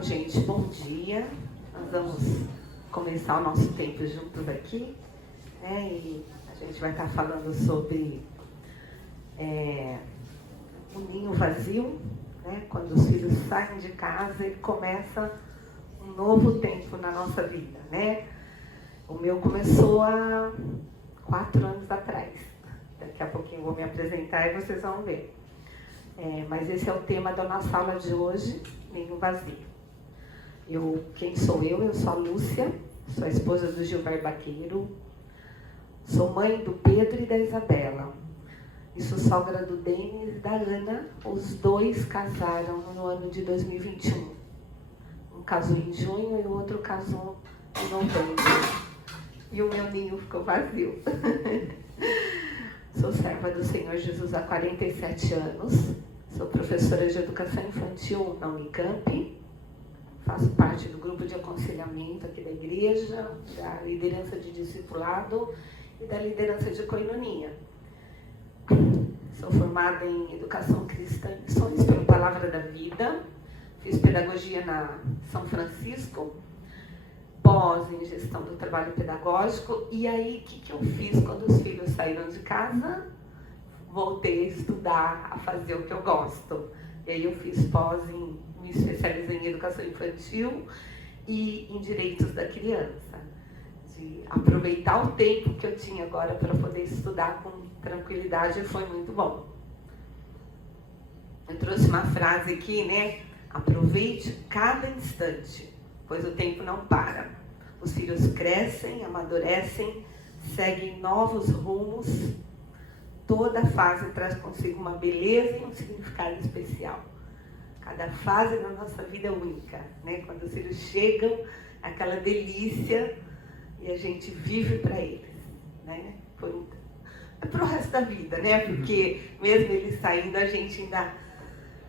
Bom, gente, bom dia. Nós vamos começar o nosso tempo juntos aqui, né? E a gente vai estar falando sobre o ninho vazio, né? Quando os filhos saem de casa e começa um novo tempo na nossa vida, né? O meu começou há 4 anos atrás. Daqui a pouquinho eu vou me apresentar e vocês vão ver. Mas esse é o tema da nossa aula de hoje, ninho vazio. Quem sou eu? Eu sou a Lúcia, sou a esposa do Gilvar Baqueiro, sou mãe do Pedro e da Isabela, e sou sogra do Denis e da Ana. Os dois casaram no ano de 2021. Um casou em junho e o outro casou em novembro. E o meu ninho ficou vazio. Sou serva do Senhor Jesus há 47 anos. Sou professora de educação infantil na Unicamp. Faço parte do grupo de aconselhamento aqui da igreja, da liderança de discipulado e da liderança de coinonia. Sou formada em educação cristã e missões pela Palavra da Vida. Fiz pedagogia na São Francisco, pós em gestão do trabalho pedagógico. E aí, o que eu fiz quando os filhos saíram de casa? Voltei a estudar, a fazer o que eu gosto. E aí eu fiz pós me especializei em educação infantil e em direitos da criança. De aproveitar o tempo que eu tinha agora para poder estudar com tranquilidade, foi muito bom. Eu trouxe uma frase aqui, né? Aproveite cada instante, pois o tempo não para. Os filhos crescem, amadurecem, seguem novos rumos. Toda fase traz consigo uma beleza e um significado especial. Cada fase da nossa vida é única, né? Quando os filhos chegam, aquela delícia, e a gente vive para eles, né? É para o resto da vida, né? Porque mesmo eles saindo, a gente ainda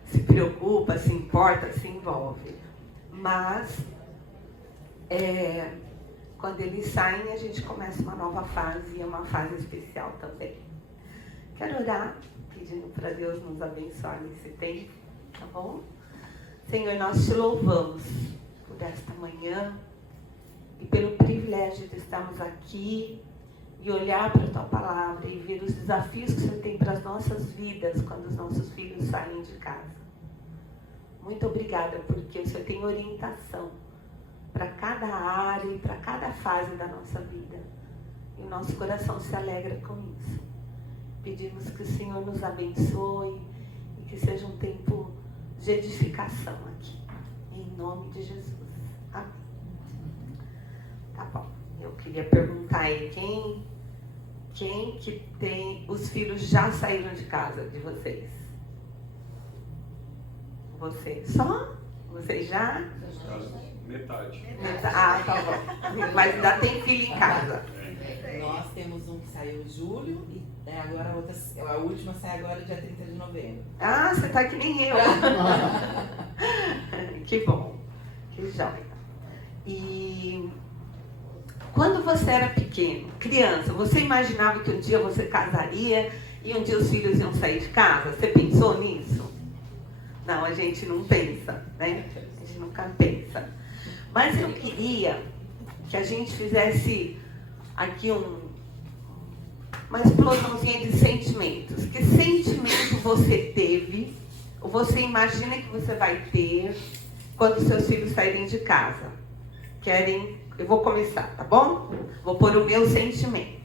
se preocupa, se importa, se envolve. Mas quando eles saem, a gente começa uma nova fase, e é uma fase especial também. Quero orar, pedindo para Deus nos abençoar nesse tempo, tá bom? Senhor, nós te louvamos por esta manhã e pelo privilégio de estarmos aqui e olhar para a tua palavra e ver os desafios que o Senhor tem para as nossas vidas quando os nossos filhos saem de casa. Muito obrigada, porque o Senhor tem orientação para cada área e para cada fase da nossa vida. E o nosso coração se alegra com isso. Pedimos que o Senhor nos abençoe e que seja um tempo de edificação aqui. Em nome de Jesus. Amém. Tá bom. Eu queria perguntar aí, quem que tem... Os filhos já saíram de casa de vocês? Vocês? Só? Vocês já? Metade. Ah, tá bom. Mas ainda tem filho em casa. Nós temos um que saiu em julho e agora a última sai agora dia 30 de novembro. Ah, você tá que nem eu. Que bom. Que joia. E quando você era pequeno, criança, você imaginava que um dia você casaria e um dia os filhos iam sair de casa? Você pensou nisso? Não, a gente não pensa, né? A gente nunca pensa. Mas eu queria que a gente fizesse aqui uma explosãozinha de sentimentos. Que sentimento você teve, ou você imagina que você vai ter quando seus filhos saírem de casa? Eu vou começar, tá bom? Vou pôr o meu sentimento.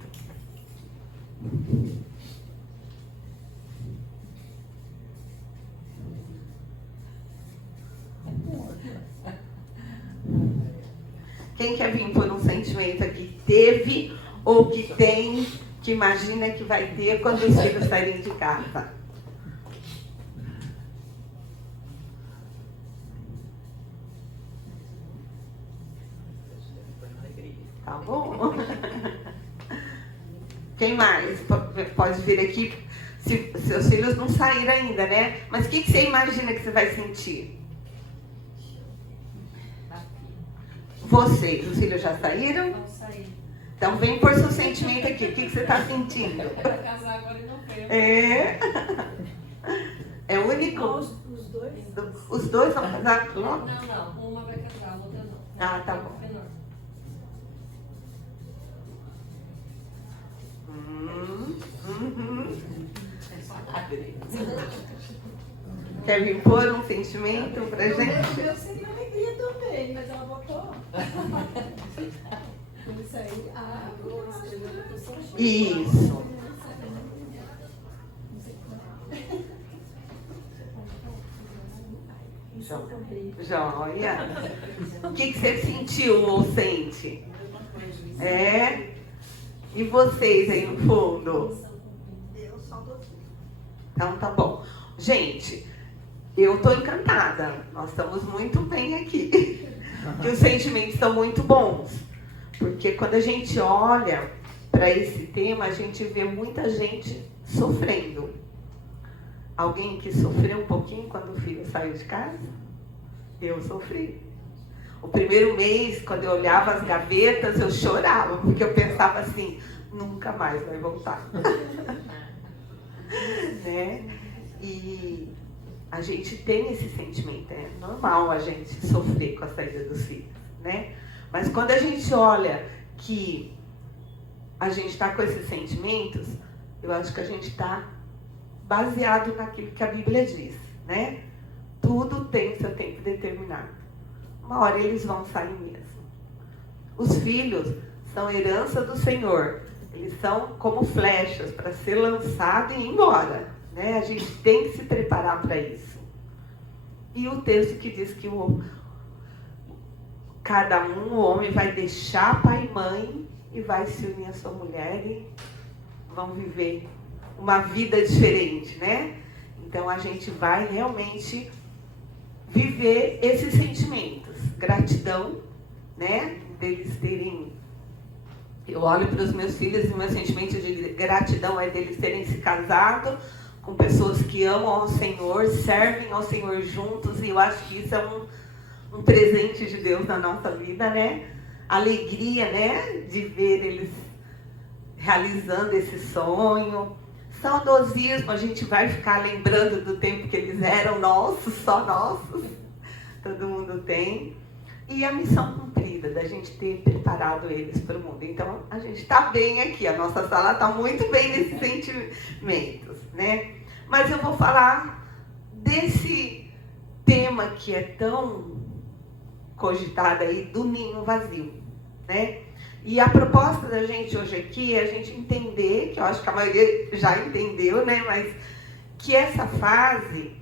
Quem quer vir por um sentimento aqui teve ou que tem, que imagina que vai ter quando os filhos saírem de casa? Tá bom? Quem mais pode vir aqui? Se seus filhos não saíram ainda, né? Mas o que você imagina que você vai sentir? Vocês, os filhos já saíram? Não saí. Então vem pôr seu sentimento aqui. O que você está sentindo? Eu vou casar agora em novembro. É único? Os dois Os dois vão casar com o Ló? Não. Uma vai casar, a outra não. Ah, tá bom. Menor. Quer me impor um sentimento pra gente? Eu seria alegria também, mas ela botou. Isso aí. Ah, Isso. Joia. O que você sentiu ou sente? É? E vocês aí no fundo? Eu só dou. Então tá bom. Gente, eu tô encantada. Nós estamos muito bem aqui. Que os sentimentos estão muito bons. Porque quando a gente olha para esse tema, a gente vê muita gente sofrendo. Alguém que sofreu um pouquinho quando o filho saiu de casa? Eu sofri. O primeiro mês, quando eu olhava as gavetas, eu chorava, porque eu pensava assim, nunca mais vai voltar. Né? E a gente tem esse sentimento, é normal a gente sofrer com a saída dos filhos, né? Mas quando a gente olha que a gente está com esses sentimentos, eu acho que a gente está baseado naquilo que a Bíblia diz, né? Tudo tem seu tempo determinado. Uma hora eles vão sair mesmo. Os filhos são herança do Senhor. Eles são como flechas para ser lançado e ir embora, né? A gente tem que se preparar para isso. E o texto que diz que cada um, o homem vai deixar pai e mãe e vai se unir à sua mulher e vão viver uma vida diferente, né? Então a gente vai realmente viver esses sentimentos. Gratidão, né? Deles terem... Eu olho para os meus filhos e o meu sentimento de gratidão é deles terem se casado com pessoas que amam ao Senhor, servem ao Senhor juntos, e eu acho que isso é um presente de Deus na nossa vida, né? Alegria, né? De ver eles realizando esse sonho. Saudosismo, a gente vai ficar lembrando do tempo que eles eram nossos, só nossos. Todo mundo tem. E a missão cumprida, da gente ter preparado eles para o mundo. Então, a gente está bem aqui, a nossa sala está muito bem nesses sentimentos, né? Mas eu vou falar desse tema que é tão cogitado aí, do ninho vazio, né? E a proposta da gente hoje aqui é a gente entender, que eu acho que a maioria já entendeu, né? Mas que essa fase,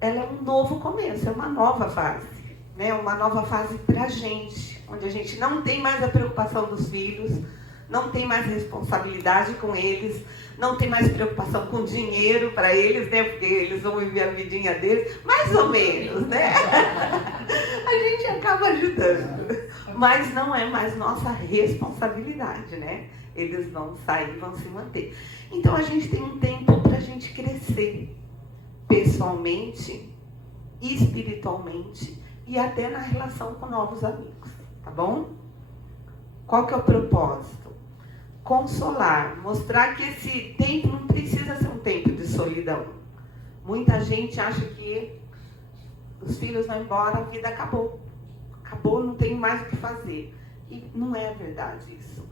ela é um novo começo, é uma nova fase, né? Uma nova fase para a gente, onde a gente não tem mais a preocupação dos filhos, não tem mais responsabilidade com eles, não tem mais preocupação com dinheiro para eles, né? Porque eles vão viver a vidinha deles, mais ou menos, né? A gente acaba ajudando, mas não é mais nossa responsabilidade, né? Eles vão sair, vão se manter. Então a gente tem um tempo para a gente crescer, pessoalmente, espiritualmente e até na relação com novos amigos, tá bom? Qual que é o propósito? Consolar, mostrar que esse tempo não precisa ser um tempo de solidão. Muita gente acha que os filhos vão embora, a vida acabou. Acabou, não tem mais o que fazer. E não é verdade isso.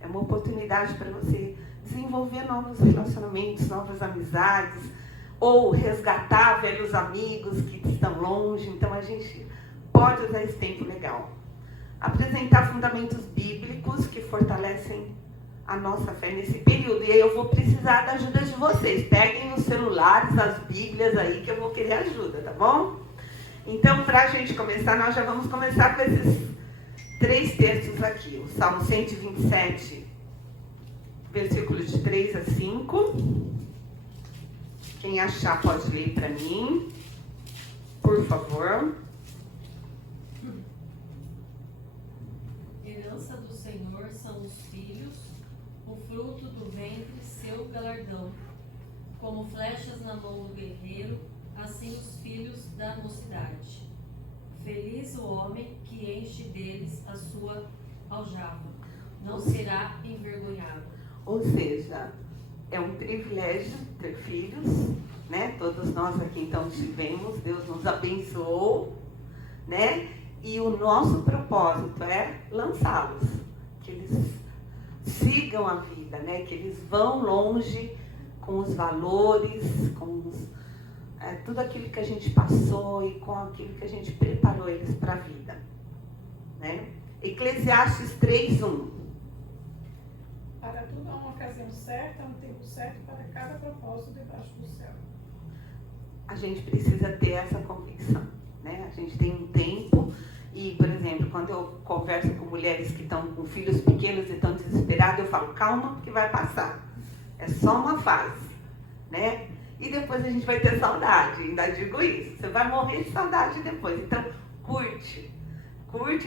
É uma oportunidade para você desenvolver novos relacionamentos, novas amizades, ou resgatar velhos amigos que estão longe. Então a gente pode usar esse tempo legal. Apresentar fundamentos bíblicos que fortalecem a nossa fé nesse período. E aí eu vou precisar da ajuda de vocês. Peguem os celulares, as bíblias aí, que eu vou querer ajuda, tá bom? Então, para a gente começar, nós já vamos começar com esses 3 textos aqui. O Salmo 127, versículos de 3 a 5. Quem achar pode ler para mim, por favor. Herança do Senhor são os filhos, o fruto do ventre, seu galardão. Como flechas na mão do guerreiro, assim os filhos da mocidade. Feliz o homem que enche deles a sua aljava, não será envergonhado. Ou seja, é um privilégio ter filhos, né? Todos nós aqui então tivemos, Deus nos abençoou, né? E o nosso propósito é lançá-los, que eles sigam a vida, né? Que eles vão longe com os valores, tudo aquilo que a gente passou e com aquilo que a gente preparou eles para a vida, né? Eclesiastes 3:1. Para tudo há uma ocasião certa, um tempo certo para cada propósito debaixo do céu. A gente precisa ter essa convicção, né? A gente tem um tempo e, por exemplo, quando eu converso com mulheres que estão com filhos pequenos e estão desesperadas, eu falo, calma, porque vai passar. É só uma fase, né? E depois a gente vai ter saudade, ainda digo isso. Você vai morrer de saudade depois. Então, curte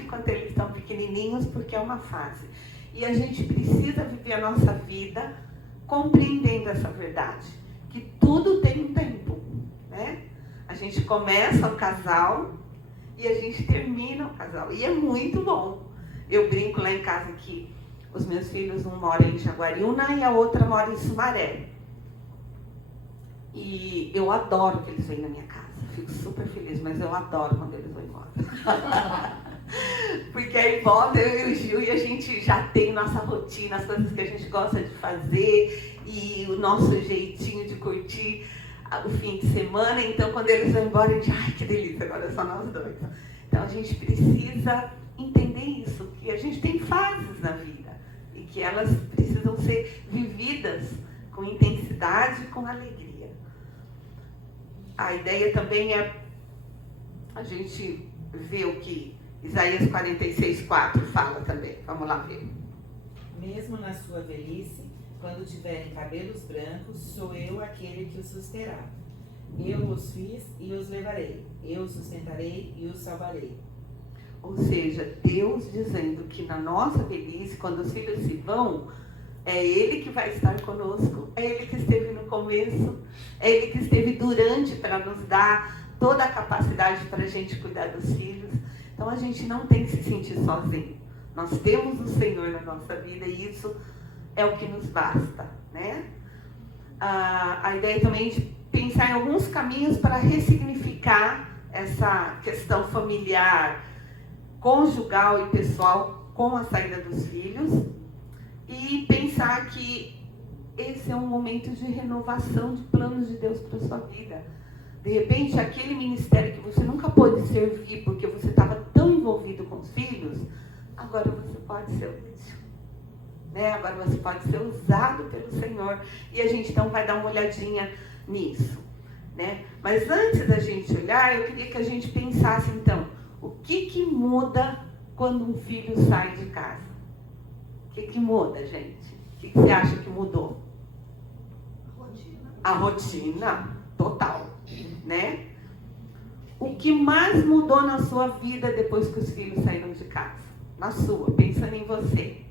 enquanto eles estão pequenininhos, porque é uma fase. E a gente precisa viver a nossa vida compreendendo essa verdade, que tudo tem um tempo, né? A gente começa o casal e a gente termina o casal. E é muito bom. Eu brinco lá em casa que os meus filhos, um mora em Jaguariúna e a outra mora em Sumaré. E eu adoro que eles venham na minha casa. Fico super feliz, mas eu adoro quando eles vão embora. Porque aí volta eu e o Gil e a gente já tem nossa rotina, as coisas que a gente gosta de fazer e o nosso jeitinho de curtir o fim de semana. Então, quando eles vão embora, a gente, ai, que delícia, agora é só nós dois. Então, a gente precisa entender isso, que a gente tem fases na vida e que elas precisam ser vividas com intensidade e com alegria. A ideia também é a gente ver o que Isaías 46:4 fala também. Vamos lá ver. Mesmo na sua velhice, quando tiverem cabelos brancos, sou eu aquele que os susterá. Eu os fiz e os levarei. Eu os sustentarei e os salvarei. Ou seja, Deus dizendo que na nossa velhice, quando os filhos se vão, é Ele que vai estar conosco, é Ele que esteve no começo, é Ele que esteve durante para nos dar toda a capacidade para a gente cuidar dos filhos. Então a gente não tem que se sentir sozinho. Nós temos o Senhor na nossa vida e isso é o que nos basta, né? A ideia também de pensar em alguns caminhos para ressignificar essa questão familiar, conjugal e pessoal com a saída dos filhos. E pensar que esse é um momento de renovação de planos de Deus para a sua vida. De repente, aquele ministério que você nunca pôde servir porque você estava tão envolvido com os filhos, agora você pode ser útil, né? Agora você pode ser usado pelo Senhor. E a gente então vai dar uma olhadinha nisso, né? Mas antes da gente olhar, eu queria que a gente pensasse então, o que muda quando um filho sai de casa? O que muda, gente? O que você acha que mudou? A rotina, total, né? O que mais mudou na sua vida depois que os filhos saíram de casa? Na sua, pensando em você.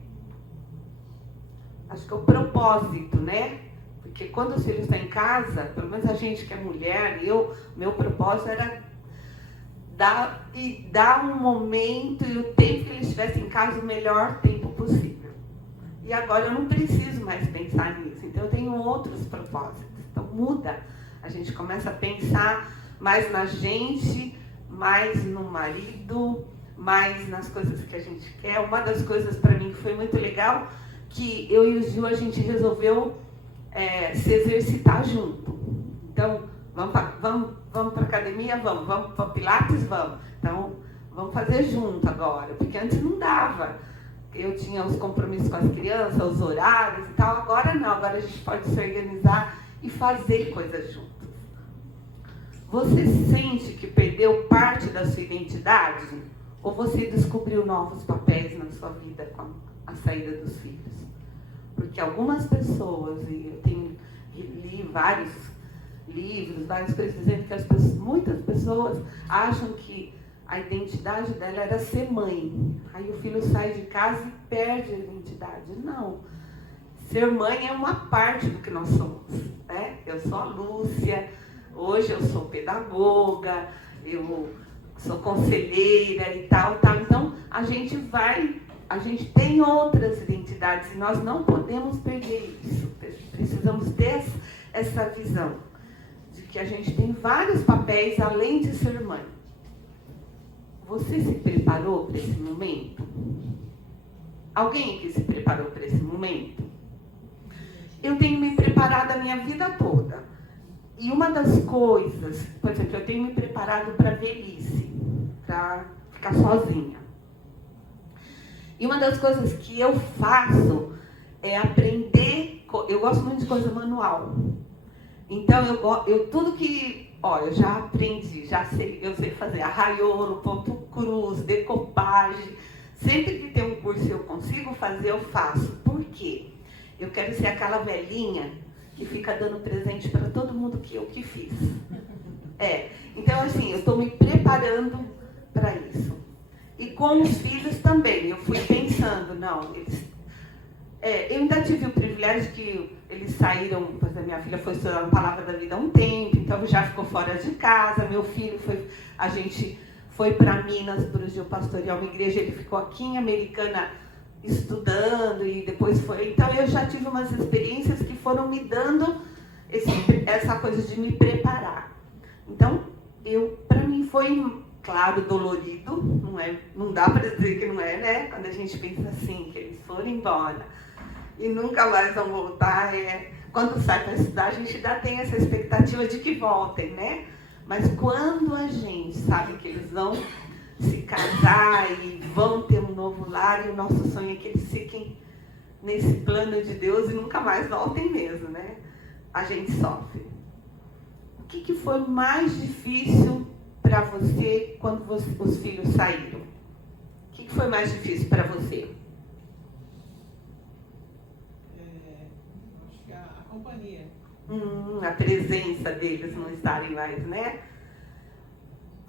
Acho que é o propósito, né? Porque quando os filhos estão em casa, pelo menos a gente que é mulher, meu propósito era dar um momento e o tempo que eles estivessem em casa, o melhor tempo possível. E agora eu não preciso mais pensar nisso. Então eu tenho outros propósitos. Então muda. A gente começa a pensar mais na gente, mais no marido, mais nas coisas que a gente quer. Uma das coisas para mim que foi muito legal, que eu e o Gil, a gente resolveu se exercitar junto. Então, vamos para academia? Vamos para Pilates? Vamos. Então, vamos fazer junto agora, porque antes não dava. Eu tinha os compromissos com as crianças, os horários e tal. Agora não, agora a gente pode se organizar e fazer coisas juntos. Você sente que perdeu parte da sua identidade? Ou você descobriu novos papéis na sua vida com a saída dos filhos? Porque algumas pessoas, e eu li vários livros, várias coisas dizendo que muitas pessoas acham que a identidade dela era ser mãe. Aí o filho sai de casa e perde a identidade. Não. Ser mãe é uma parte do que nós somos, né? Eu sou a Lúcia, hoje eu sou pedagoga, eu sou conselheira e tal. Então, a gente tem outras identidades e nós não podemos perder isso. Precisamos ter essa visão de que a gente tem vários papéis além de ser mãe. Você se preparou para esse momento? Alguém aqui se preparou para esse momento? Eu tenho me preparado a minha vida toda. E uma das coisas, por exemplo, eu tenho me preparado para a velhice, para ficar sozinha. E uma das coisas que eu faço é aprender, eu gosto muito de coisa manual. Então, eu tudo que, eu já aprendi, eu sei fazer arraiolo, ponto cruz, decopagem. Sempre que tem um curso eu consigo fazer, eu faço. Por quê? Eu quero ser aquela velhinha que fica dando presente para todo mundo que eu que fiz. Então assim, eu estou me preparando para isso. E com os filhos também, eu fui pensando, eu ainda tive o privilégio que eles saíram, por exemplo, minha filha foi estudar na Palavra da Vida há um tempo, então já ficou fora de casa, meu filho a gente foi para Minas, para o Gil pastorear uma igreja, ele ficou aqui em Americana estudando e depois foi. Então eu já tive umas experiências que foram me dando essa coisa de me preparar. Então, para mim foi, claro, dolorido, não dá para dizer que não é, né? Quando a gente pensa assim, que eles foram embora e nunca mais vão voltar, quando sai para estudar, a gente ainda tem essa expectativa de que voltem, né? Mas quando a gente sabe que eles vão se casar e vão ter um novo lar, e o nosso sonho é que eles fiquem nesse plano de Deus e nunca mais voltem mesmo, né? A gente sofre. O que foi mais difícil para você quando os filhos saíram? O que foi mais difícil para você? Acho que a companhia. A presença deles não estarem mais, né?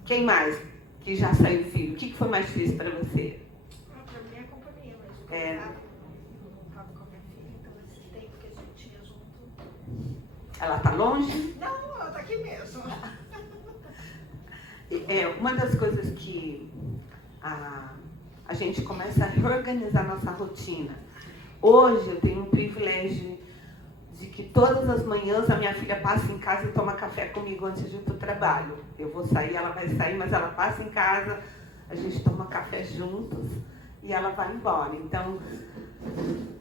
Quem mais que já saiu filho? O que foi mais difícil para você? Para mim é a companhia, mas eu não estava com a minha filha, então esse tempo que a gente tinha junto. Ela está longe? Não, ela está aqui mesmo. Uma das coisas que a gente começa a reorganizar nossa rotina. Hoje eu tenho o privilégio de que todas as manhãs a minha filha passa em casa e toma café comigo antes de ir para o trabalho. Eu vou sair, ela vai sair, mas ela passa em casa, a gente toma café juntos e ela vai embora. Então,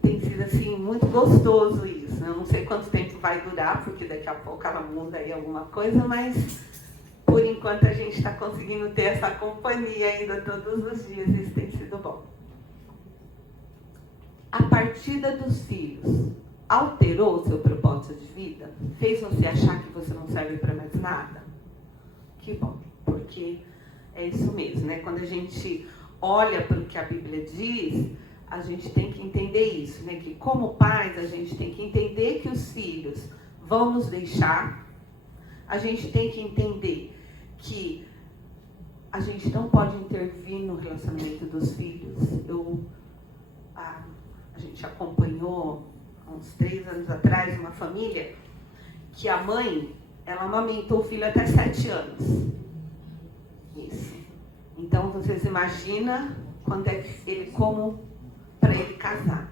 tem sido assim, muito gostoso isso. Eu não sei quanto tempo vai durar, porque daqui a pouco ela muda aí alguma coisa, mas por enquanto a gente está conseguindo ter essa companhia ainda todos os dias, isso tem sido bom. A partida dos filhos alterou o seu propósito de vida? Fez você achar que você não serve para mais nada? Que bom, porque é isso mesmo, né? Quando a gente olha para o que a Bíblia diz, a gente tem que entender isso, né? Que como pais, a gente tem que entender que os filhos vão nos deixar, a gente tem que entender que a gente não pode intervir no relacionamento dos filhos. A gente acompanhou há uns 3 anos atrás uma família que a mãe, ela amamentou o filho até 7 anos. Isso. Então vocês imaginam quando é que como para ele casar.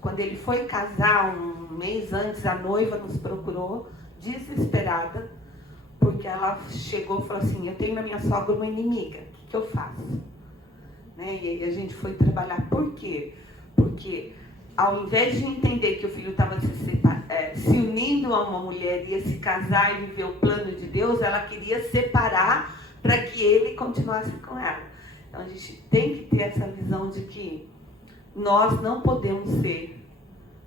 Quando ele foi casar, um mês antes, a noiva nos procurou desesperada, porque ela chegou e falou assim: eu tenho na minha sogra uma inimiga, o que eu faço? Né? E aí a gente foi trabalhar. Por quê? Porque ao invés de entender que o filho estava se unindo a uma mulher, ia se casar e viver o plano de Deus, ela queria separar para que ele continuasse com ela. Então a gente tem que ter essa visão de que nós não podemos ser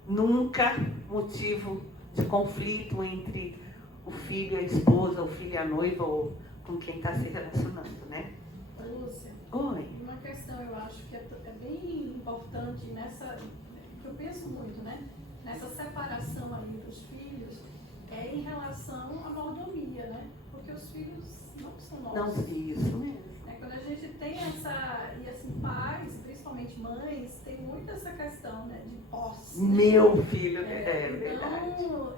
nunca motivo de conflito entre o filho e a esposa, o filho e a noiva, ou com quem está se relacionando, né? Lúcia, Oi. uma questão eu acho que é bem importante nessa, que eu penso muito, né? Nessa separação aí dos filhos, é em relação à mordomia, né? Porque os filhos não são nossos. Não, isso mesmo. Quando a gente tem essa, e assim, pais, principalmente mães, tem muito essa questão, né, de posse. Meu filho, verdade. Então,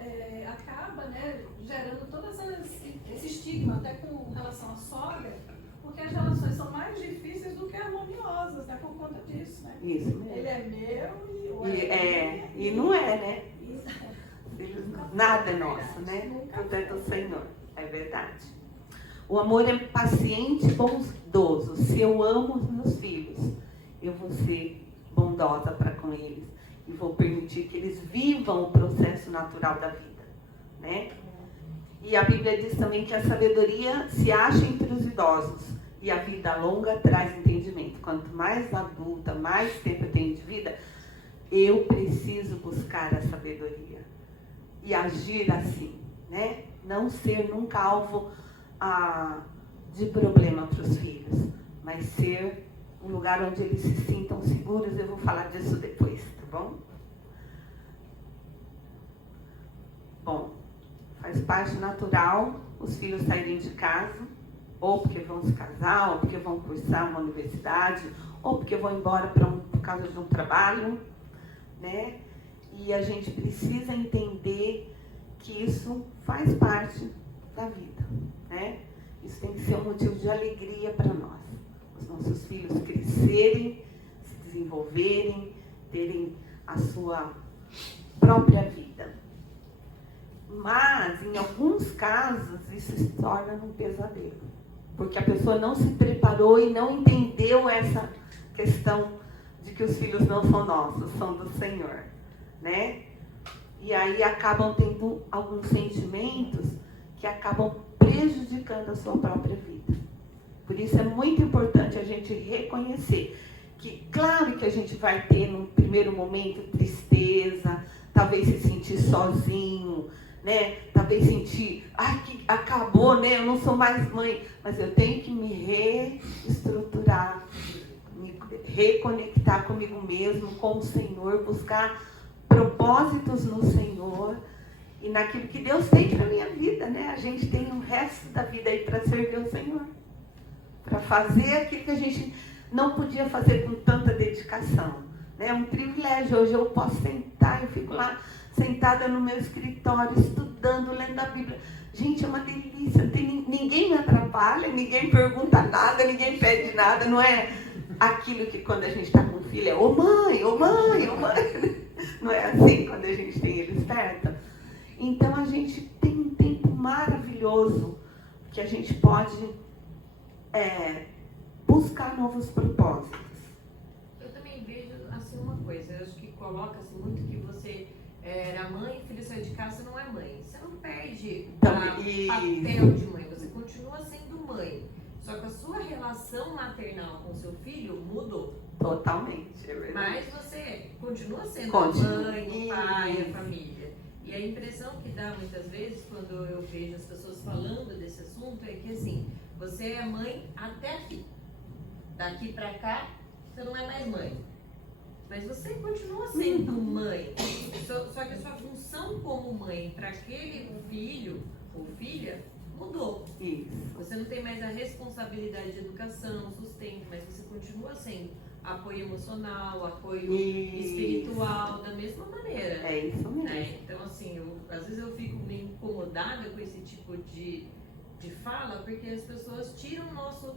acaba, né, gerando todo esse estigma, até com relação à sogra, porque as relações são mais difíceis do que harmoniosas, né, por conta disso, né? Isso mesmo. Ele é meu e não é, né? Isso. Nada é nosso, né? Nunca Tudo é do foi. Senhor. É verdade. O amor é paciente e bondoso. Se eu amo os meus filhos, eu vou ser bondosa para com eles e vou permitir que eles vivam o processo natural da vida, né? E a Bíblia diz também que a sabedoria se acha entre os idosos e a vida longa traz entendimento. Quanto mais adulta, mais tempo eu tenho de vida, eu preciso buscar a sabedoria e agir assim, né? Não ser nunca alvo de problema para os filhos, mas ser um lugar onde eles se sintam seguros. Eu vou falar disso depois, tá bom? Bom, faz parte natural os filhos saírem de casa, ou porque vão se casar, ou porque vão cursar uma universidade, ou porque vão embora por causa de um trabalho, né? E a gente precisa entender que isso faz parte da vida, né? Isso tem que ser um motivo de alegria para nós. Os nossos filhos crescerem, se desenvolverem, terem a sua própria vida. Mas, em alguns casos, isso se torna um pesadelo. Porque a pessoa não se preparou e não entendeu essa questão de que os filhos não são nossos, são do Senhor, né? E aí acabam tendo alguns sentimentos que acabam prejudicando a sua própria vida. Por isso é muito importante a gente reconhecer que, claro que a gente vai ter, num primeiro momento, tristeza, talvez se sentir sozinho, né? Talvez sentir, que acabou, né? Eu não sou mais mãe, mas eu tenho que me reestruturar, me reconectar comigo mesmo, com o Senhor, buscar propósitos no Senhor e naquilo que Deus tem para a minha vida, né? A gente tem o resto da vida aí para servir o Senhor, para fazer aquilo que a gente não podia fazer com tanta dedicação, né? É um privilégio. Hoje eu posso sentar, eu fico lá sentada no meu escritório, estudando, lendo a Bíblia. Gente, é uma delícia. Ninguém me atrapalha, ninguém pergunta nada, ninguém pede nada. Não é aquilo que quando a gente está com o filho é ô mãe, ô mãe, ô mãe. Não é assim quando a gente tem eles perto. Então a gente tem um tempo maravilhoso que a gente pode buscar novos propósitos. Eu também vejo assim uma coisa, eu acho que coloca-se muito que você era mãe, filho saiu de casa, você não é mãe. Você não perde o papel de mãe, você continua sendo mãe. Só que a sua relação maternal com seu filho mudou. Totalmente, é verdade. Mas você continua sendo a mãe, o pai, a família. E a impressão que dá muitas vezes, quando eu vejo as pessoas falando desse assunto, é que assim, você é mãe até aqui. Daqui pra cá, você não é mais mãe. Mas você continua sendo mãe. Só que a sua função como mãe para aquele filho ou filha mudou. Isso. Você não tem mais a responsabilidade de educação, sustento, mas você continua sendo apoio emocional, apoio espiritual, da mesma maneira. É isso mesmo. Né? Então, assim, às vezes eu fico meio incomodada com esse tipo de fala, porque as pessoas tiram o nosso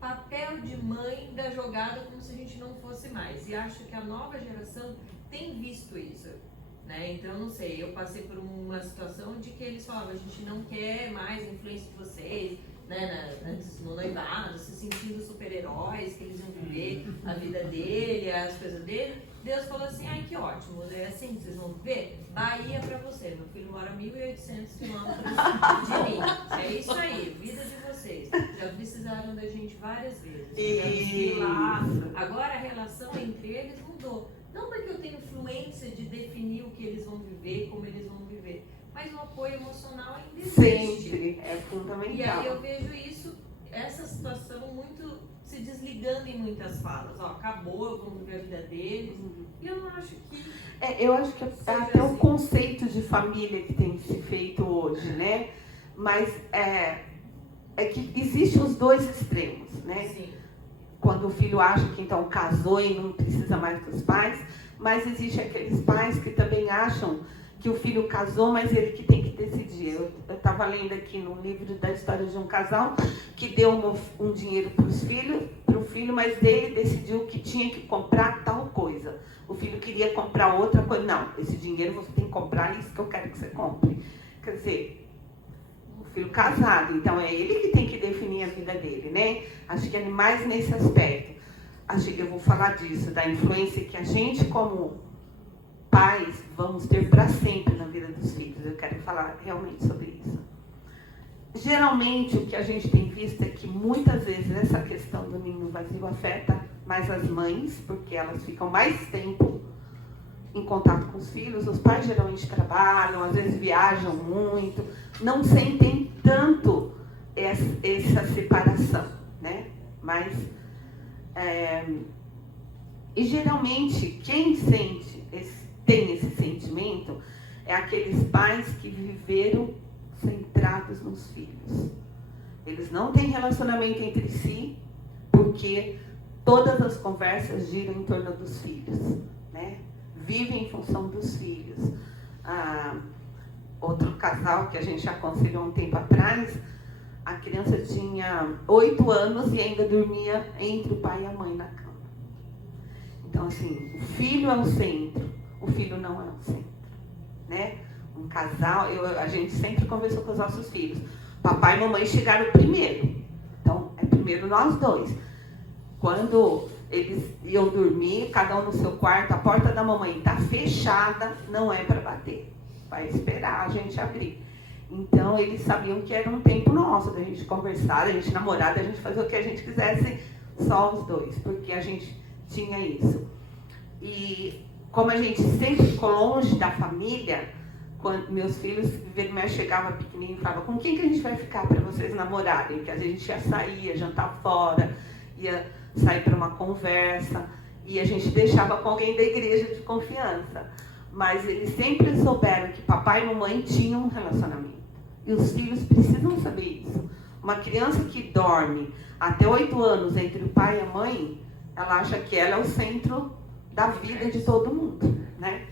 papel de mãe da jogada como se a gente não fosse mais. E acho que a nova geração tem visto isso. Né? Então, não sei, eu passei por uma situação de que eles falavam, a gente não quer mais a influência de vocês, né, no noivado, se sentindo super-heróis, que eles iam viver a vida dele, as coisas dele. Deus falou assim, ai que ótimo, é assim que vocês vão viver? Bahia pra você, meu filho mora a 1.800 quilômetros de mim. É isso aí, vida de vocês. Já precisaram da gente várias vezes. Agora a relação entre eles mudou. Não porque eu tenho influência de definir o que eles vão viver, como eles vão viver, mas o apoio emocional ainda existe. Sempre, é fundamental. E aí eu vejo isso, essa situação muito se desligando em muitas falas. Ó, acabou, vamos viver a vida deles. E eu não acho que... eu acho que até assim. O conceito de família que tem que ser feito hoje, né? Mas é que existem os dois extremos, né? Sim. Quando o filho acha que então casou e não precisa mais dos pais, mas existem aqueles pais que também acham que o filho casou, mas ele que tem que decidir. Eu estava lendo aqui no livro da história de um casal que deu um dinheiro para o filho, mas ele decidiu que tinha que comprar tal coisa. O filho queria comprar outra coisa. Não, esse dinheiro você tem que comprar isso que eu quero que você compre. Quer dizer, o filho casado, então é ele que tem que definir a vida dele, né? Acho que é mais nesse aspecto. Acho que eu vou falar disso, da influência que a gente, como pais, vamos ter para sempre na vida dos filhos. Eu quero falar realmente sobre isso. Geralmente, o que a gente tem visto é que muitas vezes essa questão do ninho vazio afeta mais as mães, porque elas ficam mais tempo em contato com os filhos. Os pais geralmente trabalham, às vezes viajam muito, não sentem tanto essa separação, né? Mas, e geralmente, quem tem esse sentimento é aqueles pais que viveram centrados nos filhos. Eles não têm relacionamento entre si, porque todas as conversas giram em torno dos filhos, né? Vivem em função dos filhos. Outro casal que a gente aconselhou um tempo atrás, a criança tinha 8 anos e ainda dormia entre o pai e a mãe na cama. Então, assim, o filho é o centro, o filho não é o centro, né? Um casal, a gente sempre conversou com os nossos filhos. Papai e mamãe chegaram primeiro. Então, é primeiro nós dois. Quando eles iam dormir, cada um no seu quarto, a porta da mamãe está fechada, não é para bater. Vai esperar a gente abrir. Então, eles sabiam que era um tempo nosso, da gente conversar, da gente namorar, da gente fazer o que a gente quisesse, só os dois, porque a gente tinha isso. E como a gente sempre ficou longe da família, quando meus filhos chegavam pequenininho e falavam: com quem que a gente vai ficar para vocês namorarem? Porque a gente ia sair, ia jantar fora, ia sair para uma conversa, e a gente deixava com alguém da igreja de confiança. Mas eles sempre souberam que papai e mamãe tinham um relacionamento. E os filhos precisam saber isso. Uma criança que dorme até 8 anos entre o pai e a mãe, ela acha que ela é o centro da vida de todo mundo, né?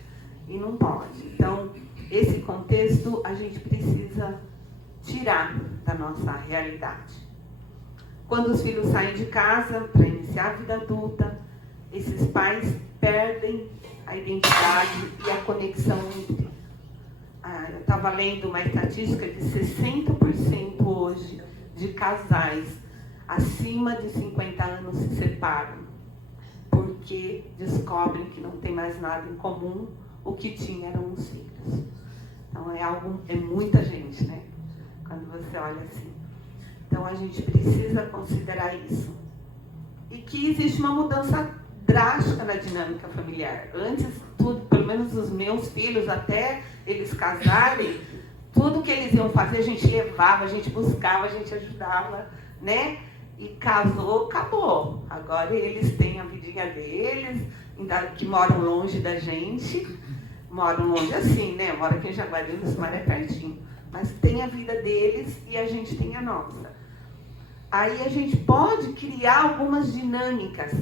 E não pode. Então, esse contexto a gente precisa tirar da nossa realidade. Quando os filhos saem de casa para iniciar a vida adulta, esses pais perdem a identidade e a conexão entre. Eu estava lendo uma estatística de 60% hoje de casais acima de 50 anos se separam, porque descobrem que não tem mais nada em comum, o que tinha eram os filhos. Então é muita gente, né? Quando você olha assim. Então a gente precisa considerar isso. E que existe uma mudança drástica na dinâmica familiar. Antes, tudo, pelo menos os meus filhos, até eles casarem, tudo que eles iam fazer a gente levava, a gente buscava, a gente ajudava, né? E casou, acabou. Agora eles têm a vidinha deles, ainda que moram longe da gente. Moram longe assim, né? Mora aqui em Jaguari, no Sumaré, pertinho. Mas tem a vida deles e a gente tem a nossa. Aí a gente pode criar algumas dinâmicas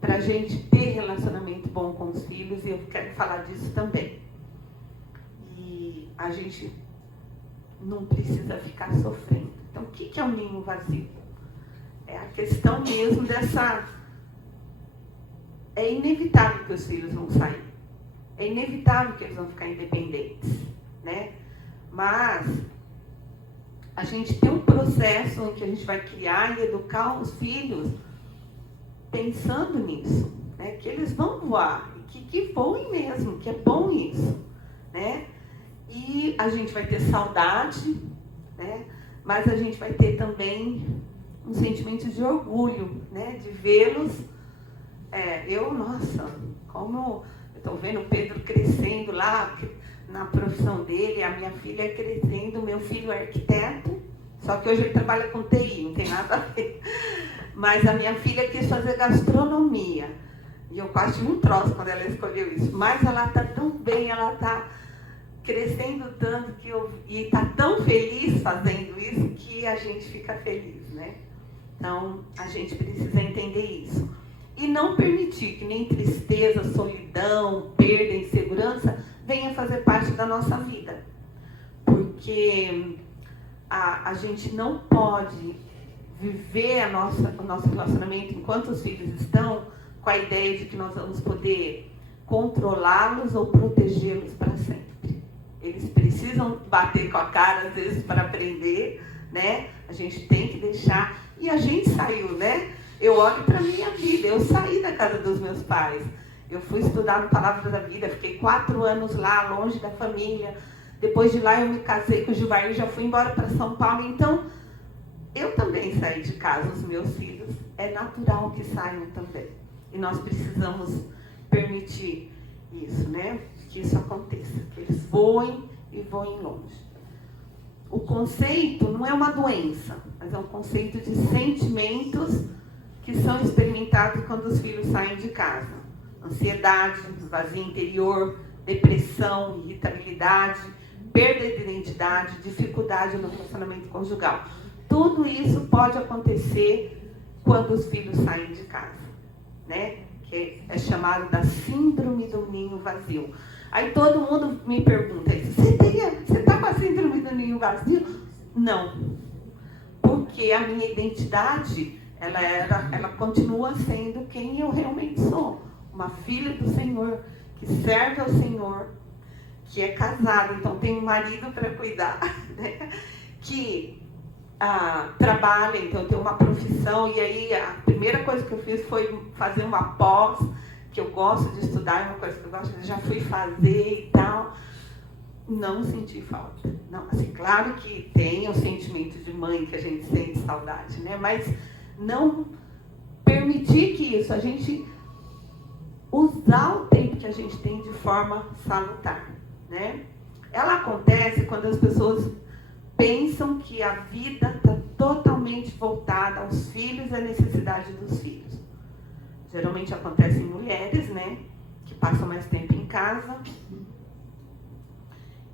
para a gente ter relacionamento bom com os filhos, e eu quero falar disso também. E a gente não precisa ficar sofrendo. Então, o que é um ninho vazio? É a questão mesmo dessa... É inevitável que os filhos vão sair. É inevitável que eles vão ficar independentes, né? Mas a gente tem um processo em que a gente vai criar e educar os filhos pensando nisso, né? Que eles vão voar, que voem mesmo, que é bom isso, né? E a gente vai ter saudade, né? Mas a gente vai ter também um sentimento de orgulho, né? De vê-los. Nossa, como eu estou vendo o Pedro crescendo lá na profissão dele, a minha filha crescendo, meu filho é arquiteto, só que hoje ele trabalha com TI, não tem nada a ver. Mas a minha filha quis fazer gastronomia. E eu quase tive um troço quando ela escolheu isso. Mas ela está tão bem, ela está crescendo tanto e está tão feliz fazendo isso que a gente fica feliz, né? Então, a gente precisa entender isso. E não permitir que nem tristeza, solidão, perda, insegurança venha fazer parte da nossa vida. Porque a gente não pode viver o nosso relacionamento enquanto os filhos estão com a ideia de que nós vamos poder controlá-los ou protegê-los para sempre. Eles precisam bater com a cara, às vezes, para aprender, né? A gente tem que deixar. E a gente saiu, né? Eu olho para a minha vida. Eu saí da casa dos meus pais. Eu fui estudar no Palavra da Vida. Fiquei 4 anos lá, longe da família. Depois de lá, eu me casei com o Gilvar e já fui embora para São Paulo. Então, eu também saí de casa. Os meus filhos, é natural que saiam também. E nós precisamos permitir isso, né? Que isso aconteça. Que eles voem e voem longe. O conceito não é uma doença, mas é um conceito de sentimentos que são experimentados quando os filhos saem de casa. Ansiedade, vazio interior, depressão, irritabilidade, perda de identidade, dificuldade no relacionamento conjugal. Tudo isso pode acontecer quando os filhos saem de casa, né? Que é chamado da síndrome do ninho vazio. Aí todo mundo me pergunta, você está com a síndrome do ninho vazio? Não, porque a minha identidade, ela continua sendo quem eu realmente sou. Uma filha do Senhor, que serve ao Senhor, que é casada, então tem um marido para cuidar, né? Que trabalha, então eu tenho uma profissão, e aí a primeira coisa que eu fiz foi fazer uma pós, que eu gosto de estudar, é uma coisa que eu gosto, já fui fazer e tal. Não senti falta. Não, assim, claro que tem o sentimento de mãe que a gente sente saudade, né? Mas não permitir que isso, a gente usar o tempo que a gente tem de forma salutar, né? Ela acontece quando as pessoas pensam que a vida está totalmente voltada aos filhos e à necessidade dos filhos. Geralmente acontece em mulheres, né? Que passam mais tempo em casa.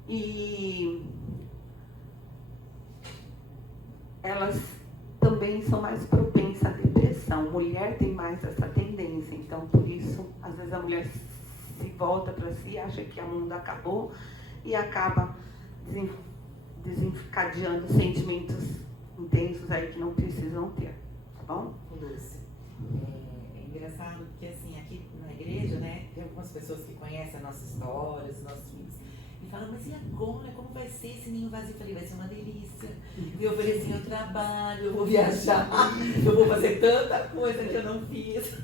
E elas também são mais propensas à depressão. Mulher tem mais essa tendência. Então, por isso, às vezes a mulher se volta para si, acha que o mundo acabou e acaba desencadeando sentimentos intensos aí que não precisam ter. Tá bom? Lúcia, é engraçado porque assim, aqui na igreja, né, tem algumas pessoas que conhecem a nossa história, os nossos filhos, e falam, mas e agora? Como vai ser esse ninho vazio? Eu falei, vai ser uma delícia. Eu ofereci o trabalho, eu vou viajar, eu vou fazer tanta coisa que eu não fiz.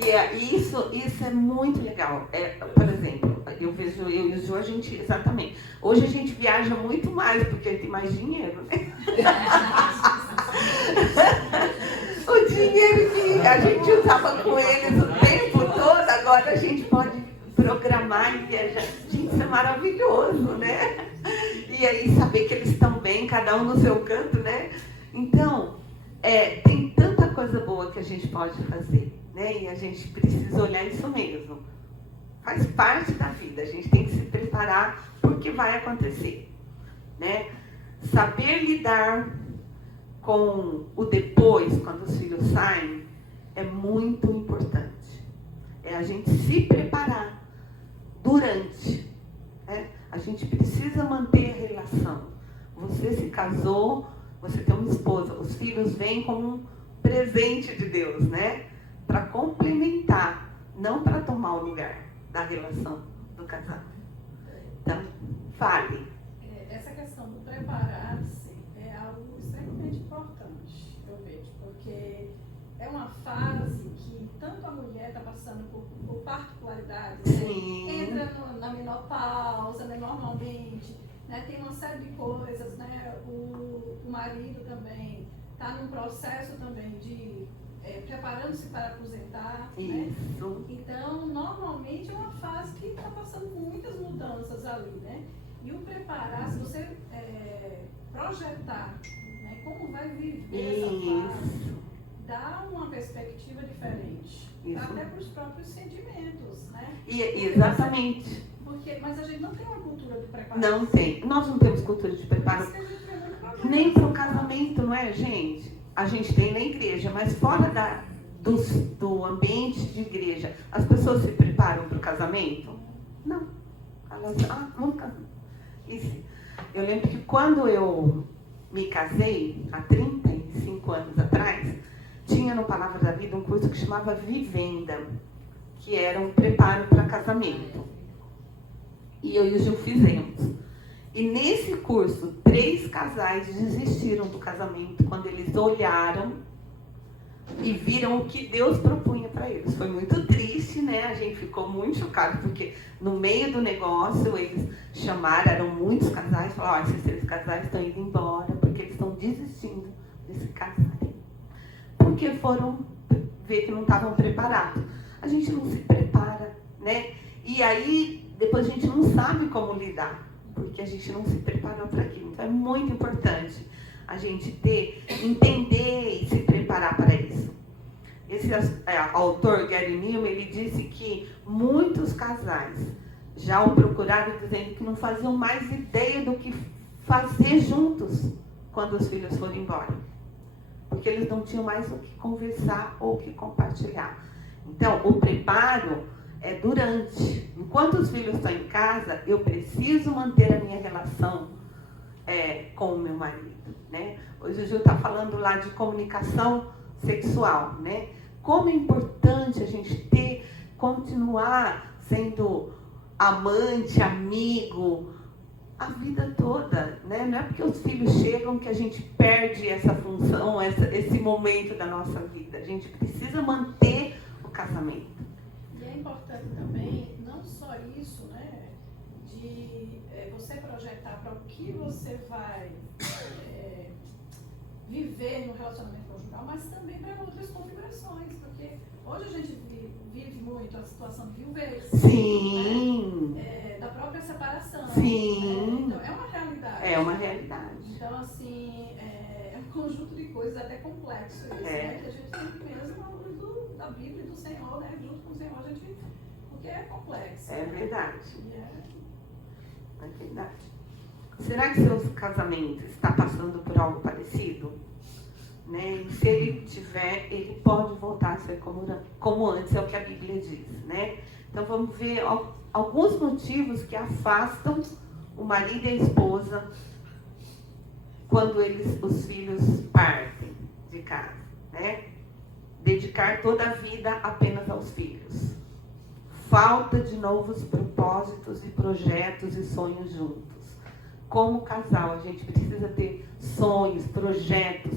E isso é muito legal. Por exemplo, eu vejo, eu e o Ju, a gente, exatamente. Hoje a gente viaja muito mais, porque tem mais dinheiro, né? O dinheiro que a gente usava com eles o tempo todo, agora a gente pode programar e viajar. Gente, isso é maravilhoso, né? E aí saber que eles estão bem, cada um no seu canto, né? Então, tem tanta coisa boa que a gente pode fazer, né? E a gente precisa olhar isso mesmo. Faz parte da vida, a gente tem que se preparar porque vai acontecer, né? Saber lidar com o depois, quando os filhos saem, é muito importante. É a gente se preparar durante, né? A gente precisa manter a relação. Você se casou, você tem uma esposa, os filhos vêm como um presente de Deus, né? Para complementar, não para tomar o lugar da relação do casal. Então, fale. Essa questão do preparar-se é algo extremamente importante, eu vejo, porque é uma fase que tanto a mulher está passando por particularidades, né? Entra na menopausa, né, normalmente, né, tem uma série de coisas, né? O marido também está num processo também de preparando-se para aposentar, né? Então, normalmente é uma fase que está passando por muitas mudanças ali, né? E o preparar, se você projetar, né, como vai viver essa fase, dá uma perspectiva diferente, até para os próprios sentimentos, né? Exatamente. Mas a gente não tem uma cultura de preparo. Não tem. Nós não temos cultura de preparo. Nem para o casamento, não é, gente? A gente tem na igreja, mas fora do ambiente de igreja, as pessoas se preparam para o casamento? Não. Elas, vamos casar. Eu lembro que quando eu me casei, há 35 anos atrás, tinha no Palavra da Vida um curso que chamava Vivenda, que era um preparo para casamento. E eu e o Gil fizemos. E nesse curso, 3 casais desistiram do casamento quando eles olharam e viram o que Deus propunha para eles. Foi muito triste, né? A gente ficou muito chocado, porque no meio do negócio eles chamaram, eram muitos casais, falaram, esses 3 casais estão indo embora, porque eles estão desistindo desse casal. Porque foram ver que não estavam preparados. A gente não se prepara, né? E aí, depois a gente não sabe como lidar, porque a gente não se preparou para aquilo. Então é muito importante a gente entender e se preparar para isso. Esse autor, Gary Newman, ele disse que muitos casais já o procuraram dizendo que não faziam mais ideia do que fazer juntos quando os filhos foram embora. Porque eles não tinham mais o que conversar ou o que compartilhar. Então, o preparo é durante. Enquanto os filhos estão em casa, eu preciso manter a minha relação com o meu marido, né? Hoje o Gil está falando lá de comunicação sexual, né? Como é importante a gente continuar sendo amante, amigo, a vida toda, né? Não é porque os filhos chegam que a gente perde essa função, esse momento da nossa vida. A gente precisa manter o casamento. E é importante também, não só isso, né? De você projetar para o que você vai viver no relacionamento conjugal, mas também para outras configurações, porque hoje a gente vive muito a situação de viuvez. Sim. Né? Da própria separação. Sim. Então, é uma realidade. É uma realidade. Então, assim, é um conjunto de coisas até complexo isso, né? Que a gente tem que mesmo, à luz da Bíblia e do Senhor, né? Junto com o Senhor, a gente, porque é complexo. É verdade. É É verdade. Será que seu casamento está passando por algo parecido? Né? E se ele tiver, ele pode voltar a ser como antes, é o que a Bíblia diz, né? Então vamos ver alguns motivos que afastam o marido e a esposa quando os filhos partem de casa, né? Dedicar toda a vida apenas aos filhos. Falta de novos propósitos e projetos e sonhos juntos. Como casal, a gente precisa ter sonhos, projetos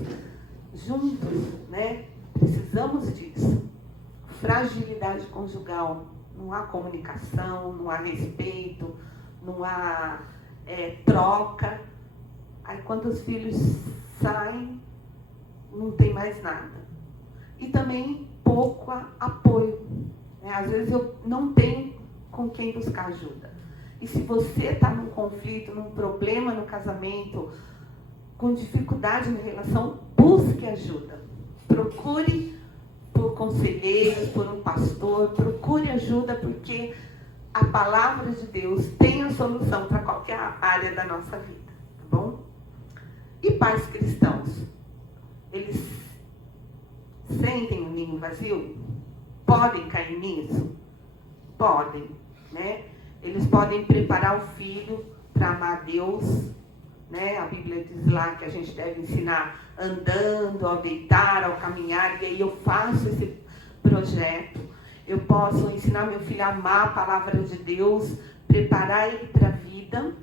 juntos, né? Precisamos disso. Fragilidade conjugal. Não há comunicação, não há respeito, não há troca. Aí quando os filhos saem, não tem mais nada. E também pouco apoio. Né? Às vezes eu não tenho com quem buscar ajuda. E se você está num conflito, num problema no casamento, com dificuldade na relação, busque ajuda. Procure por conselheiros, por um pastor, procure ajuda, porque a palavra de Deus tem a solução para qualquer área da nossa vida, tá bom? E pais cristãos, eles sentem o ninho vazio? Podem cair nisso? Podem, né? Eles podem preparar o filho para amar Deus, né? A Bíblia diz lá que a gente deve ensinar andando, ao deitar, ao caminhar, e aí eu faço esse projeto. Eu posso ensinar meu filho a amar a palavra de Deus, preparar ele para a vida,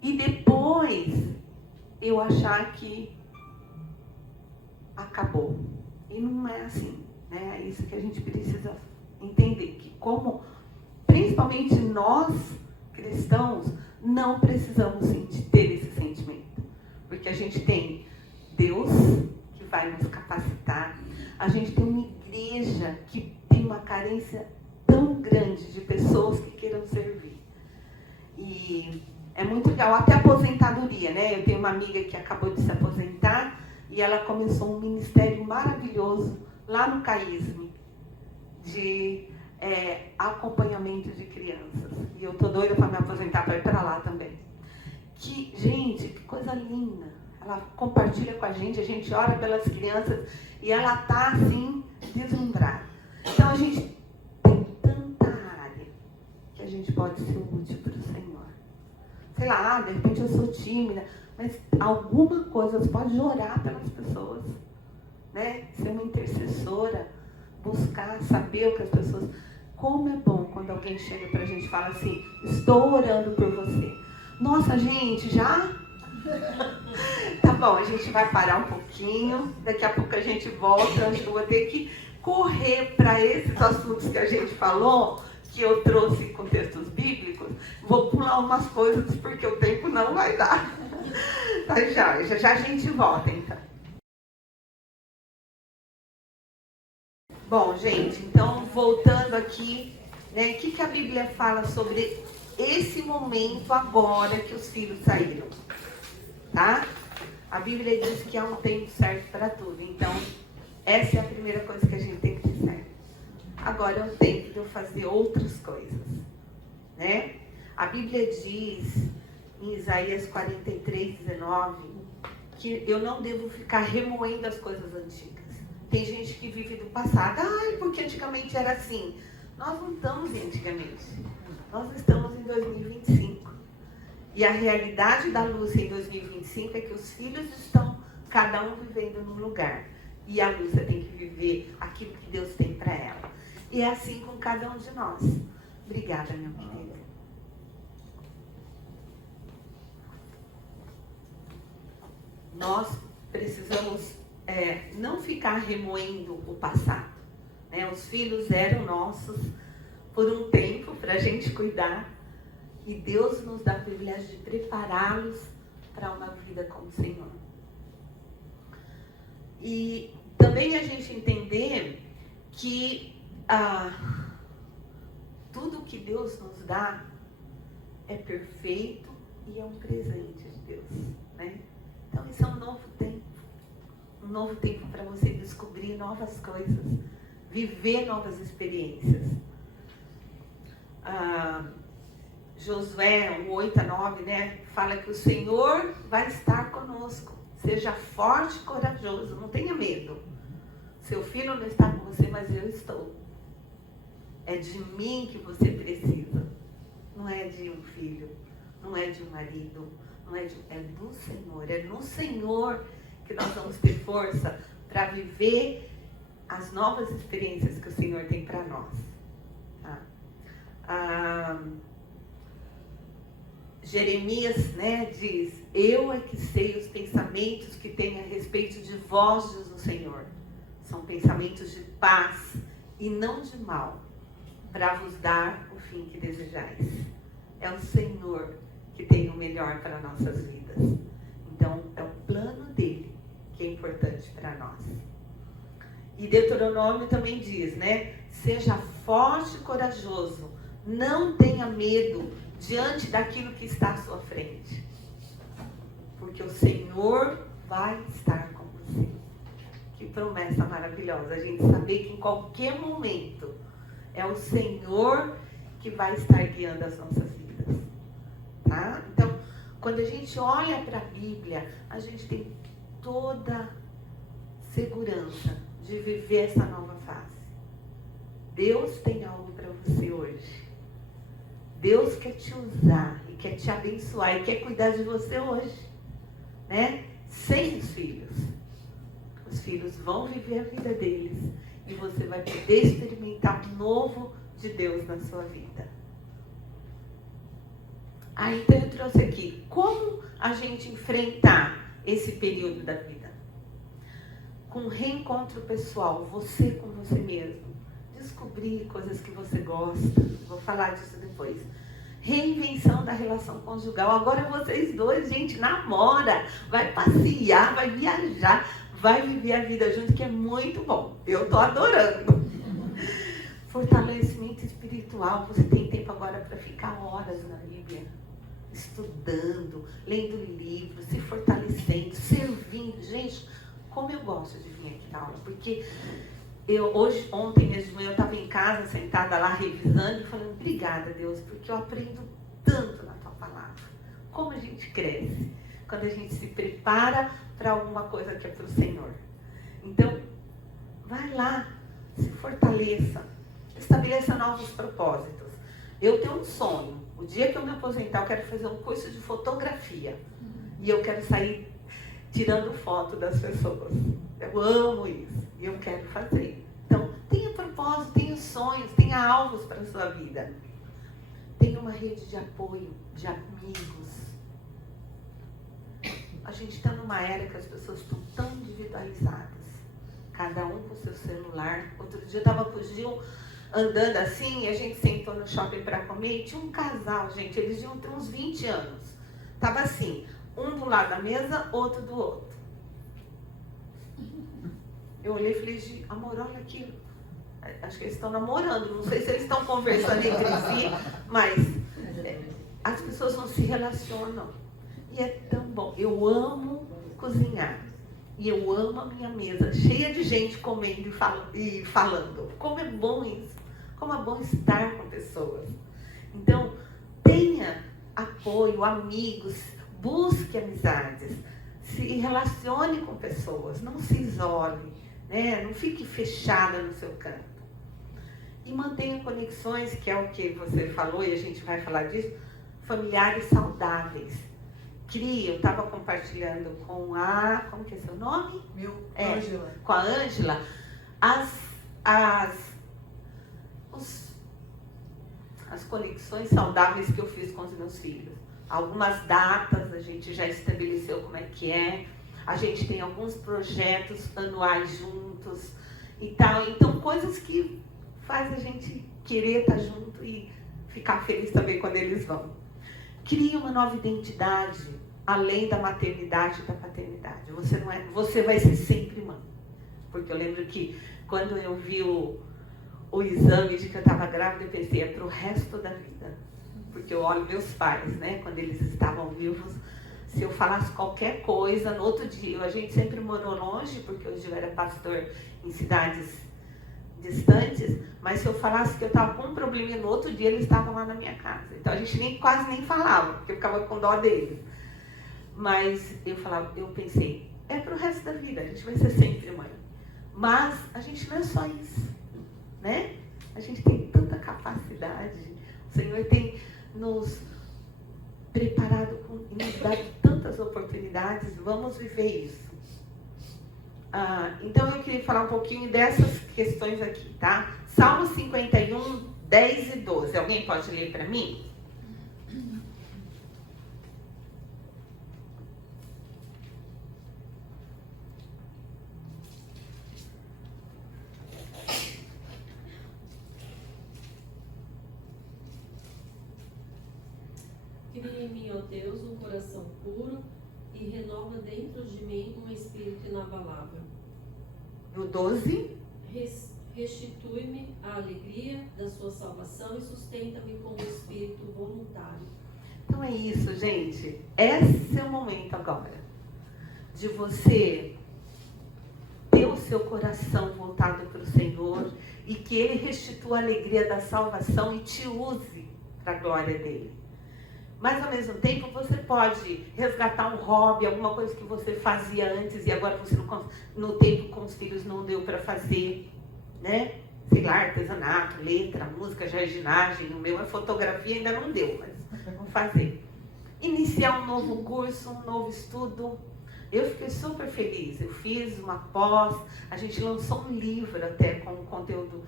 e depois eu achar que acabou. E não é assim, né? É isso que a gente precisa entender, que principalmente nós, cristãos, não precisamos ter esse sentimento. Porque a gente tem Deus, que vai nos capacitar. A gente tem uma igreja que tem uma carência tão grande de pessoas que queiram servir. E é muito legal, até a aposentadoria, né? Eu tenho uma amiga que acabou de se aposentar e ela começou um ministério maravilhoso lá no CAISM, de acompanhamento de crianças. E eu tô doida para me aposentar, para ir para lá também. Gente, que coisa linda. Ela compartilha com a gente ora pelas crianças e ela tá assim, deslumbrada. Então a gente tem tanta área que a gente pode ser útil para o Senhor. Sei lá, de repente eu sou tímida, mas alguma coisa você pode orar pelas pessoas, né? Ser uma intercessora, buscar saber o que as pessoas, Como é bom quando alguém chega pra gente e fala assim, estou orando por você. Nossa, gente, já? Tá bom, a gente vai parar um pouquinho, daqui a pouco a gente volta, acho que eu vou ter que correr para esses assuntos que a gente falou, que eu trouxe com textos bíblicos, vou pular umas coisas porque o tempo não vai dar. Tá, já a gente volta então. Bom, gente, então voltando aqui, né, o que a Bíblia fala sobre esse momento agora que os filhos saíram, tá? A Bíblia diz que há um tempo certo para tudo, então essa é a primeira coisa que a gente tem que ter certo. Agora é o tempo de eu fazer outras coisas, né? A Bíblia diz em Isaías 43:19 que eu não devo ficar remoendo as coisas antigas. Tem gente que vive do passado. Ai, porque antigamente era assim. Nós não estamos em antigamente. Nós estamos em 2025. E a realidade da Lúcia em 2025 é que os filhos estão, cada um vivendo num lugar. E a Lúcia tem que viver aquilo que Deus tem para ela. E é assim com cada um de nós. Obrigada, meu querido. Nós precisamos não ficar remoendo o passado, né? Os filhos eram nossos por um tempo para a gente cuidar e Deus nos dá o privilégio de prepará-los para uma vida com o Senhor. E também a gente entender que tudo que Deus nos dá é perfeito e é um presente de Deus, né? Então isso é um novo tempo para você descobrir novas coisas, viver novas experiências. Josué 8:9, né, fala que o Senhor vai estar conosco. Seja forte e corajoso, não tenha medo. Seu filho não está com você, mas eu estou. É de mim que você precisa. Não é de um filho, não é de um marido, é do Senhor. É no Senhor que nós vamos ter força para viver as novas experiências que o Senhor tem para nós. Tá? Jeremias, né, diz: eu é que sei os pensamentos que tenho a respeito de vós, diz o Senhor. São pensamentos de paz e não de mal, para vos dar o fim que desejais. É o Senhor que tem o melhor para nossas vidas. Então, é o plano dele que é importante para nós. E Deuteronômio também diz, né? Seja forte e corajoso. Não tenha medo diante daquilo que está à sua frente. Porque o Senhor vai estar com você. Que promessa maravilhosa. A gente saber que em qualquer momento é o Senhor que vai estar guiando as nossas vidas. Tá? Então, quando a gente olha para a Bíblia, a gente tem toda segurança de viver essa nova fase. Deus tem algo para você hoje. Deus quer te usar e quer te abençoar e quer cuidar de você hoje, né? Sem os filhos. Os filhos vão viver a vida deles e você vai poder experimentar o novo de Deus na sua vida. Aí então eu trouxe aqui, como a gente enfrentar esse período da vida? Com reencontro pessoal, você com você mesmo. Descobrir coisas que você gosta. Vou falar disso depois. Reinvenção da relação conjugal. Agora vocês dois, gente, namora, vai passear, vai viajar, vai viver a vida junto, que é muito bom. Eu tô adorando. Fortalecimento espiritual. Você tem tempo agora para ficar horas na Bíblia, estudando, lendo livros, se fortalecendo, servindo. Gente, como eu gosto de vir aqui na aula, porque ontem mesmo de manhã eu estava em casa, sentada lá, revisando e falando, obrigada, Deus, porque eu aprendo tanto na tua palavra. Como a gente cresce quando a gente se prepara para alguma coisa que é para o Senhor. Então, vai lá, se fortaleça, estabeleça novos propósitos. Eu tenho um sonho. O dia que eu me aposentar, eu quero fazer um curso de fotografia. E eu quero sair tirando foto das pessoas. Eu amo isso. E eu quero fazer. Então, tenha propósito, tenha sonho. sonhos, tenha alvos para a sua vida. Tenha uma rede de apoio, de amigos. A gente está numa era que as pessoas estão tão individualizadas. Cada um com seu celular. Outro dia eu estava com o Gil andando assim, e a gente sentou no shopping para comer, e tinha um casal, gente, eles deviam ter uns 20 anos. Tava assim, um do lado da mesa, outro do outro. Eu olhei e falei, Gil, amor, olha aquilo. Acho que eles estão namorando, não sei se eles estão conversando entre si, mas as pessoas não se relacionam. E é tão bom. Eu amo cozinhar. E eu amo a minha mesa, cheia de gente comendo e falando. Como é bom isso. Como é bom estar com pessoas. Então, tenha apoio, amigos, busque amizades. Se relacione com pessoas, não se isole, né? Não fique fechada no seu canto. E mantenha conexões, que é o que você falou, e a gente vai falar disso, familiares saudáveis. Crie, eu estava compartilhando com a... Como que é seu nome? Ângela. Com a Ângela, as conexões saudáveis que eu fiz com os meus filhos. Algumas datas a gente já estabeleceu como é que é. A gente tem alguns projetos anuais juntos e tal. Então, coisas que faz a gente querer estar junto e ficar feliz também quando eles vão. Crie uma nova identidade, além da maternidade e da paternidade. Você vai ser sempre mãe. Porque eu lembro que quando eu vi o exame de que eu estava grávida, eu pensei, é para o resto da vida. Porque eu olho meus pais, né, quando eles estavam vivos, se eu falasse qualquer coisa, no outro dia, a gente sempre morou longe, porque hoje eu era pastor em cidades distantes, mas se eu falasse que eu estava com um probleminha no outro dia, eles estavam lá na minha casa. Então a gente quase nem falava, porque eu ficava com dó deles. Mas eu pensei, é para o resto da vida, a gente vai ser sempre mãe. Mas a gente não é só isso, né? A gente tem tanta capacidade, o Senhor tem nos preparado e nos dado tantas oportunidades, vamos viver isso. Então eu queria falar um pouquinho dessas questões aqui, tá? Salmo 51, 10 e 12. Alguém pode ler para mim? Cria em mim, ó Deus, um coração puro e renova dentro de mim um espírito inabalável. No 12. Restitui-me a alegria da sua salvação e sustenta-me com um espírito voluntário. Então é isso, gente. Esse é o momento agora de você ter o seu coração voltado para o Senhor e que Ele restitua a alegria da salvação e te use para a glória dEle. Mas, ao mesmo tempo, você pode resgatar um hobby, alguma coisa que você fazia antes e agora você no tempo com os filhos não deu para fazer, né? Sei lá, artesanato, letra, música, jardinagem. O meu é fotografia, ainda não deu, mas vamos fazer. Iniciar um novo curso, um novo estudo. Eu fiquei super feliz. Eu fiz uma pós, a gente lançou um livro até com o conteúdo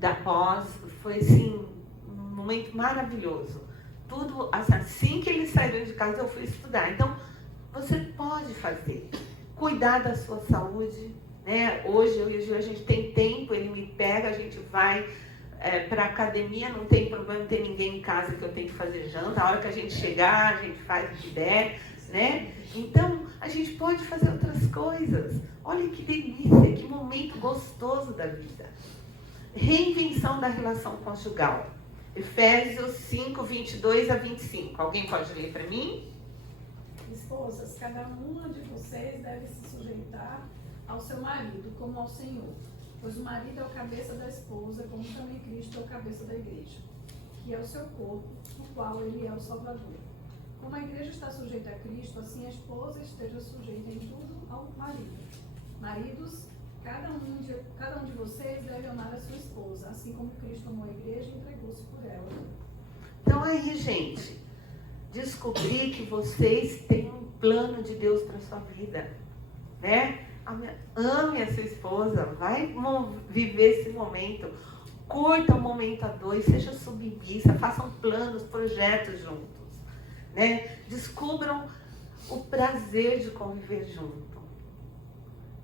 da pós. Foi, assim, um momento maravilhoso. Tudo, assim que eles saíram de casa, eu fui estudar. Então, você pode fazer. Cuidar da sua saúde, né? Hoje, eu e o Gil, a gente tem tempo, ele me pega, a gente vai para a academia, não tem problema, não tem ninguém em casa que eu tenho que fazer janta. A hora que a gente chegar, a gente faz o que der, né? Então, a gente pode fazer outras coisas. Olha que delícia, que momento gostoso da vida. Reinvenção da relação conjugal. Efésios 5, 22 a 25. Alguém pode ler para mim? Esposas, cada uma de vocês deve se sujeitar ao seu marido, como ao Senhor. Pois o marido é o cabeça da esposa, como também Cristo é o cabeça da igreja, que é o seu corpo, no qual ele é o Salvador. Como a igreja está sujeita a Cristo, assim a esposa esteja sujeita em tudo ao marido. Maridos, cada um de vocês deve amar a sua esposa, assim como Cristo amou a igreja e entregou-se por ela. Então aí, gente, descobrir que vocês têm um plano de Deus para a sua vida, né? Ame a sua esposa, vai viver esse momento. Curta o momento a dois, seja submissa, façam planos, projetos juntos, né? Descubram o prazer de conviver junto.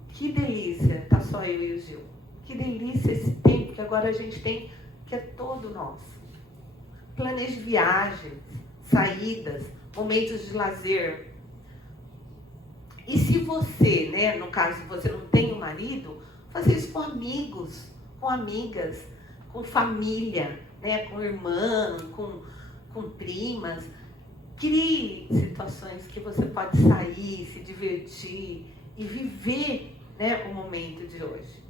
Que delícia, tá só eu e o Gil. Que delícia esse tempo que agora a gente tem, que é todo nosso. Planeje viagens, saídas, momentos de lazer. E se você, né, no caso, você não tem um marido, fazer isso com amigos, com amigas, com família, né, com irmã, com primas. Crie situações que você pode sair, se divertir e viver, né, o momento de hoje.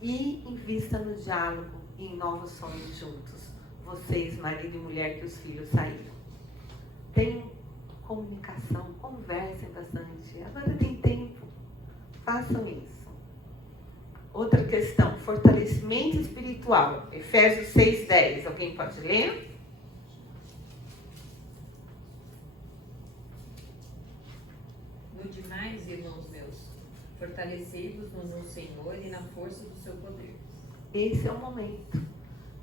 E invista no diálogo e em novos sonhos juntos. Vocês, marido e mulher, que os filhos saíram. Tenham comunicação, conversem bastante. Agora tem tempo. Façam isso. Outra questão, fortalecimento espiritual. Efésios 6:10. Alguém pode ler? No demais, irmãos meus, fortalecei-vos no Senhor e na força do seu poder. Esse é o momento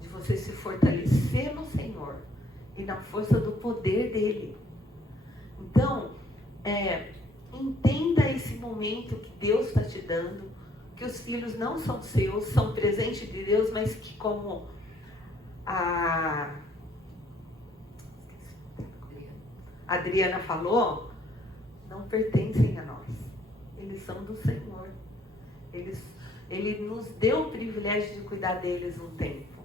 de você se fortalecer no Senhor e na força do poder dele. Então, entenda esse momento que Deus está te dando, que os filhos não são seus, são presente de Deus, mas que, como a Adriana falou, não pertencem a nós. Eles são do Senhor. Ele nos deu o privilégio de cuidar deles um tempo,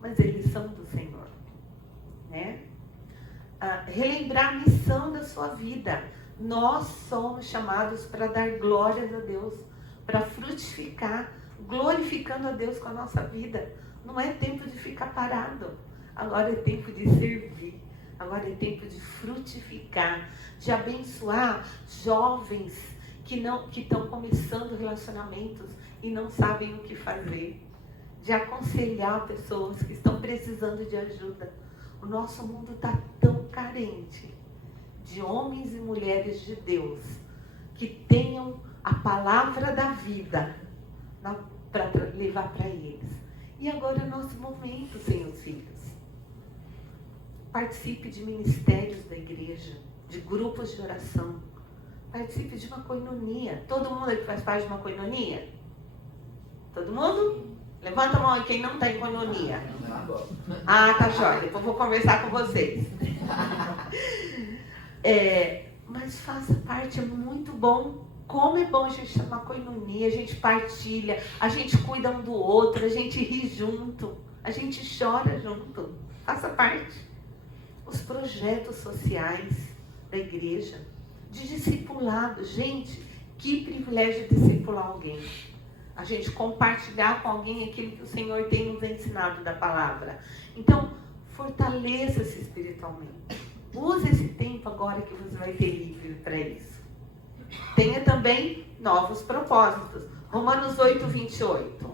mas eles são do Senhor, né? Relembrar a missão da sua vida. Nós somos chamados para dar glórias a Deus, para frutificar, glorificando a Deus com a nossa vida. Não é tempo de ficar parado. Agora é tempo de servir. Agora é tempo de frutificar, de abençoar jovens que estão começando relacionamentos e não sabem o que fazer, de aconselhar pessoas que estão precisando de ajuda. O nosso mundo está tão carente de homens e mulheres de Deus que tenham a palavra da vida para levar para eles. E agora é o nosso momento, senhores filhos. Participe de ministérios da igreja, de grupos de oração. Participe de uma coinonia. Todo mundo aqui faz parte de uma coinonia? Todo mundo? Levanta a mão aí quem não está em coinonia. Ah, tá jóia. Depois eu vou conversar com vocês. Mas faça parte, é muito bom. Como é bom a gente ter uma coinonia, a gente partilha, a gente cuida um do outro, a gente ri junto, a gente chora junto. Faça parte. Os projetos sociais da igreja, de discipulado. Gente, que privilégio discipular alguém. A gente compartilhar com alguém aquilo que o Senhor tem nos ensinado da palavra. Então, fortaleça-se espiritualmente. Use esse tempo agora que você vai ter livre para isso. Tenha também novos propósitos. Romanos 8:28.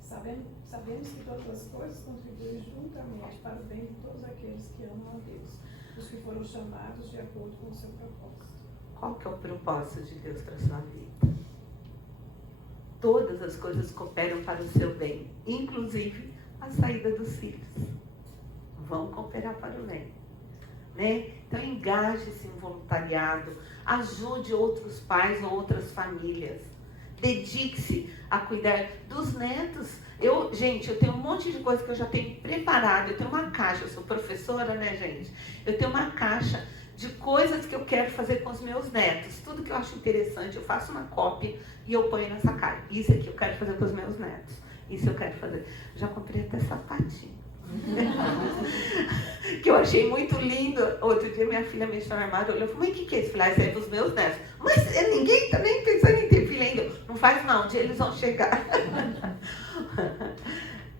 Sabemos que todas as coisas contribuem juntamente para o bem de todos aqueles que amam a Deus, os que foram chamados de acordo com o seu propósito. Qual que é o propósito de Deus para a sua vida? Todas as coisas cooperam para o seu bem, inclusive a saída dos filhos. Vão cooperar para o bem, né? Então engaje-se em voluntariado, ajude outros pais ou outras famílias, dedique-se a cuidar dos netos. Gente, eu tenho um monte de coisa que eu já tenho preparado. Eu tenho uma caixa, eu sou professora, né, gente? Eu tenho uma caixa de coisas que eu quero fazer com os meus netos. Tudo que eu acho interessante, eu faço uma cópia e eu ponho nessa caixa. Isso aqui eu quero fazer com os meus netos. Isso eu quero fazer. Já comprei até sapatinho. Que eu achei muito lindo. Outro dia minha filha mexeu no armário, olhou e falou: mas o que é isso? Eu falei: isso é para os meus netos. Mas ninguém está nem pensando em ter filho ainda. Não faz não, um dia eles vão chegar.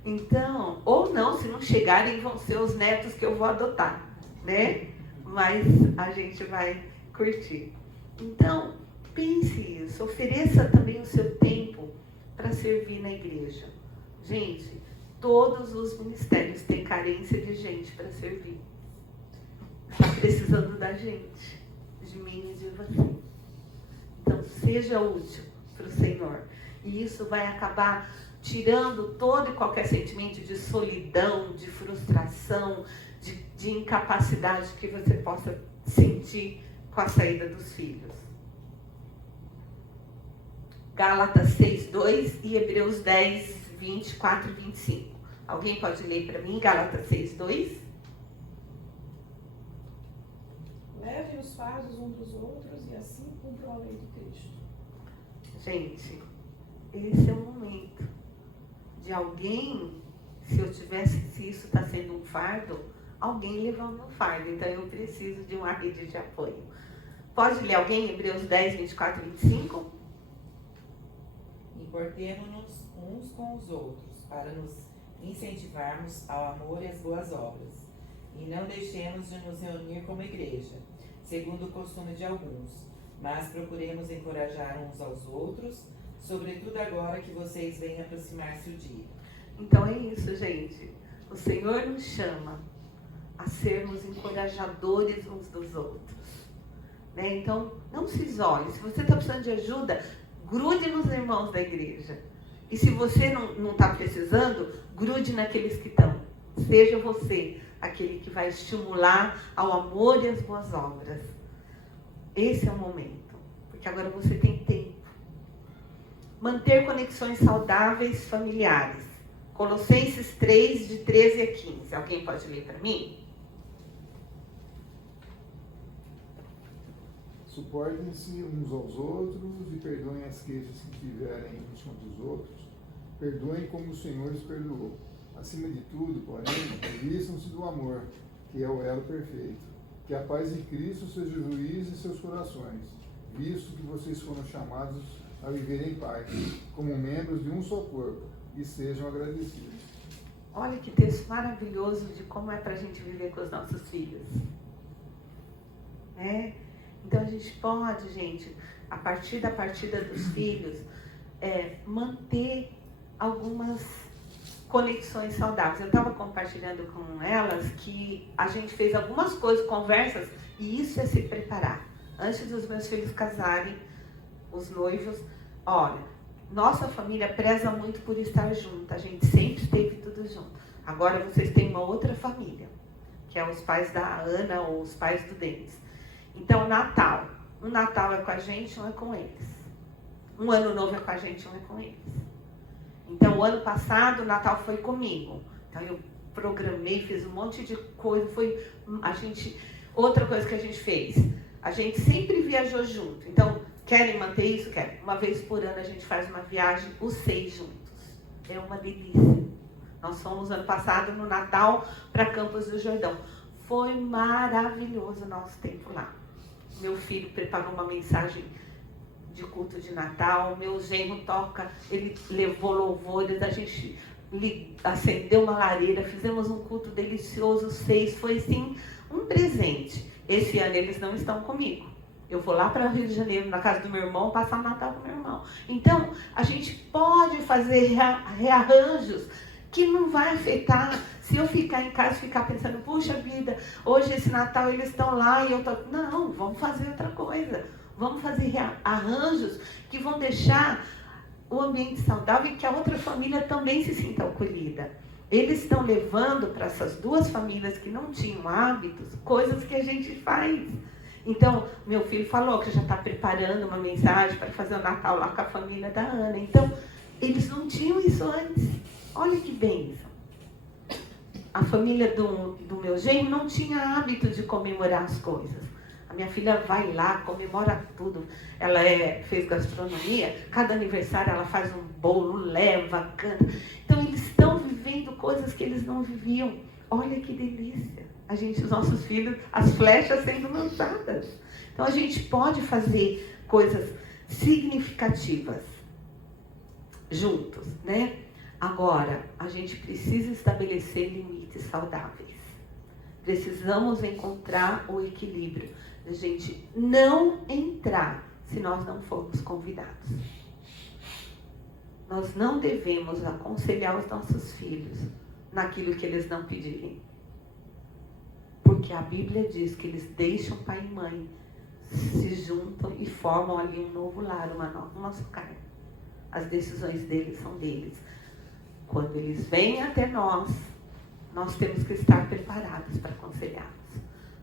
Então, ou não, se não chegarem, vão ser os netos que eu vou adotar, né? Mas a gente vai curtir. Então, pense isso. Ofereça também o seu tempo para servir na igreja. Gente, todos os ministérios têm carência de gente para servir. Está precisando da gente, de mim e de você. Então, seja útil para o Senhor. E isso vai acabar tirando todo e qualquer sentimento de solidão, de frustração, de incapacidade que você possa sentir com a saída dos filhos. Gálatas 6:2 e Hebreus 10:24 e 25. Alguém pode ler para mim Gálatas 6:2? Levem os fardos uns dos outros e assim cumpram a lei de Cristo. Gente, esse é o momento de alguém, se isso está sendo um fardo, alguém levou meu fardo. Então eu preciso de uma rede de apoio. Pode ler alguém Hebreus 10:24 e 25? Importemo-nos uns com os outros, para nos incentivarmos ao amor e às boas obras. E não deixemos de nos reunir como igreja, segundo o costume de alguns, mas procuremos encorajar uns aos outros, sobretudo agora que vocês veem aproximar-se o dia. Então é isso, gente. O Senhor nos chama a sermos encorajadores uns dos outros. Né? Então, não se isole. Se você está precisando de ajuda, grude nos irmãos da igreja. E se você não está precisando, grude naqueles que estão. Seja você aquele que vai estimular ao amor e às boas obras. Esse é o momento. Porque agora você tem tempo. Manter conexões saudáveis familiares. Colossenses 3, de 13 a 15. Alguém pode ler para mim? Suportem-se uns aos outros e perdoem as queixas que tiverem uns contra os outros. Perdoem como o Senhor os perdoou. Acima de tudo, porém, vistam-se do amor, que é o elo perfeito. Que a paz de Cristo seja o juiz em seus corações, visto que vocês foram chamados a viver em paz, como membros de um só corpo, e sejam agradecidos. Olha que texto maravilhoso de como é para a gente viver com os nossos filhos. Então a gente pode, gente, a partir da partida dos filhos, manter algumas conexões saudáveis. Eu estava compartilhando com elas que a gente fez algumas coisas, conversas, e isso é se preparar. Antes dos meus filhos casarem, os noivos, olha, nossa família preza muito por estar junto, a gente sempre esteve tudo junto. Agora vocês têm uma outra família, que é os pais da Ana ou os pais do Denis. Então, Natal. Um Natal é com a gente, um é com eles. Um Ano Novo é com a gente, um é com eles. Então, o ano passado, o Natal foi comigo. Então, eu programei, fiz um monte de coisa. Outra coisa que a gente fez, a gente sempre viajou junto. Então, querem manter isso? Querem. Uma vez por ano, a gente faz uma viagem, os 6 juntos. É uma delícia. Nós fomos, ano passado, no Natal, para Campos do Jordão. Foi maravilhoso o nosso tempo lá. Meu filho preparou uma mensagem de culto de Natal, meu genro toca, ele levou louvores, a gente acendeu uma lareira, fizemos um culto delicioso, 6, foi sim um presente. Esse ano eles não estão comigo. Eu vou lá para o Rio de Janeiro, na casa do meu irmão, passar o Natal com o meu irmão. Então, a gente pode fazer rearranjos que não vai afetar. Se eu ficar em casa e ficar pensando, puxa vida, hoje esse Natal eles estão lá e eu tô... Não, vamos fazer outra coisa. Vamos fazer arranjos que vão deixar o ambiente saudável e que a outra família também se sinta acolhida. Eles estão levando para essas duas famílias que não tinham hábitos, coisas que a gente faz. Então, meu filho falou que já está preparando uma mensagem para fazer o Natal lá com a família da Ana. Então, eles não tinham isso antes. Olha que bênção. A família do meu genro não tinha hábito de comemorar as coisas. A minha filha vai lá, comemora tudo. Ela fez gastronomia, cada aniversário ela faz um bolo, leva, canta. Então eles estão vivendo coisas que eles não viviam. Olha que delícia. Os nossos filhos, as flechas sendo lançadas. Então a gente pode fazer coisas significativas juntos, né? Agora, a gente precisa estabelecer limites saudáveis. Precisamos encontrar o equilíbrio. A gente não entrar se nós não formos convidados. Nós não devemos aconselhar os nossos filhos naquilo que eles não pedirem. Porque a Bíblia diz que eles deixam pai e mãe, se juntam e formam ali um novo lar, uma nova carne. As decisões deles são deles. quando eles vêm até nós, nós temos que estar preparados para aconselhá-los.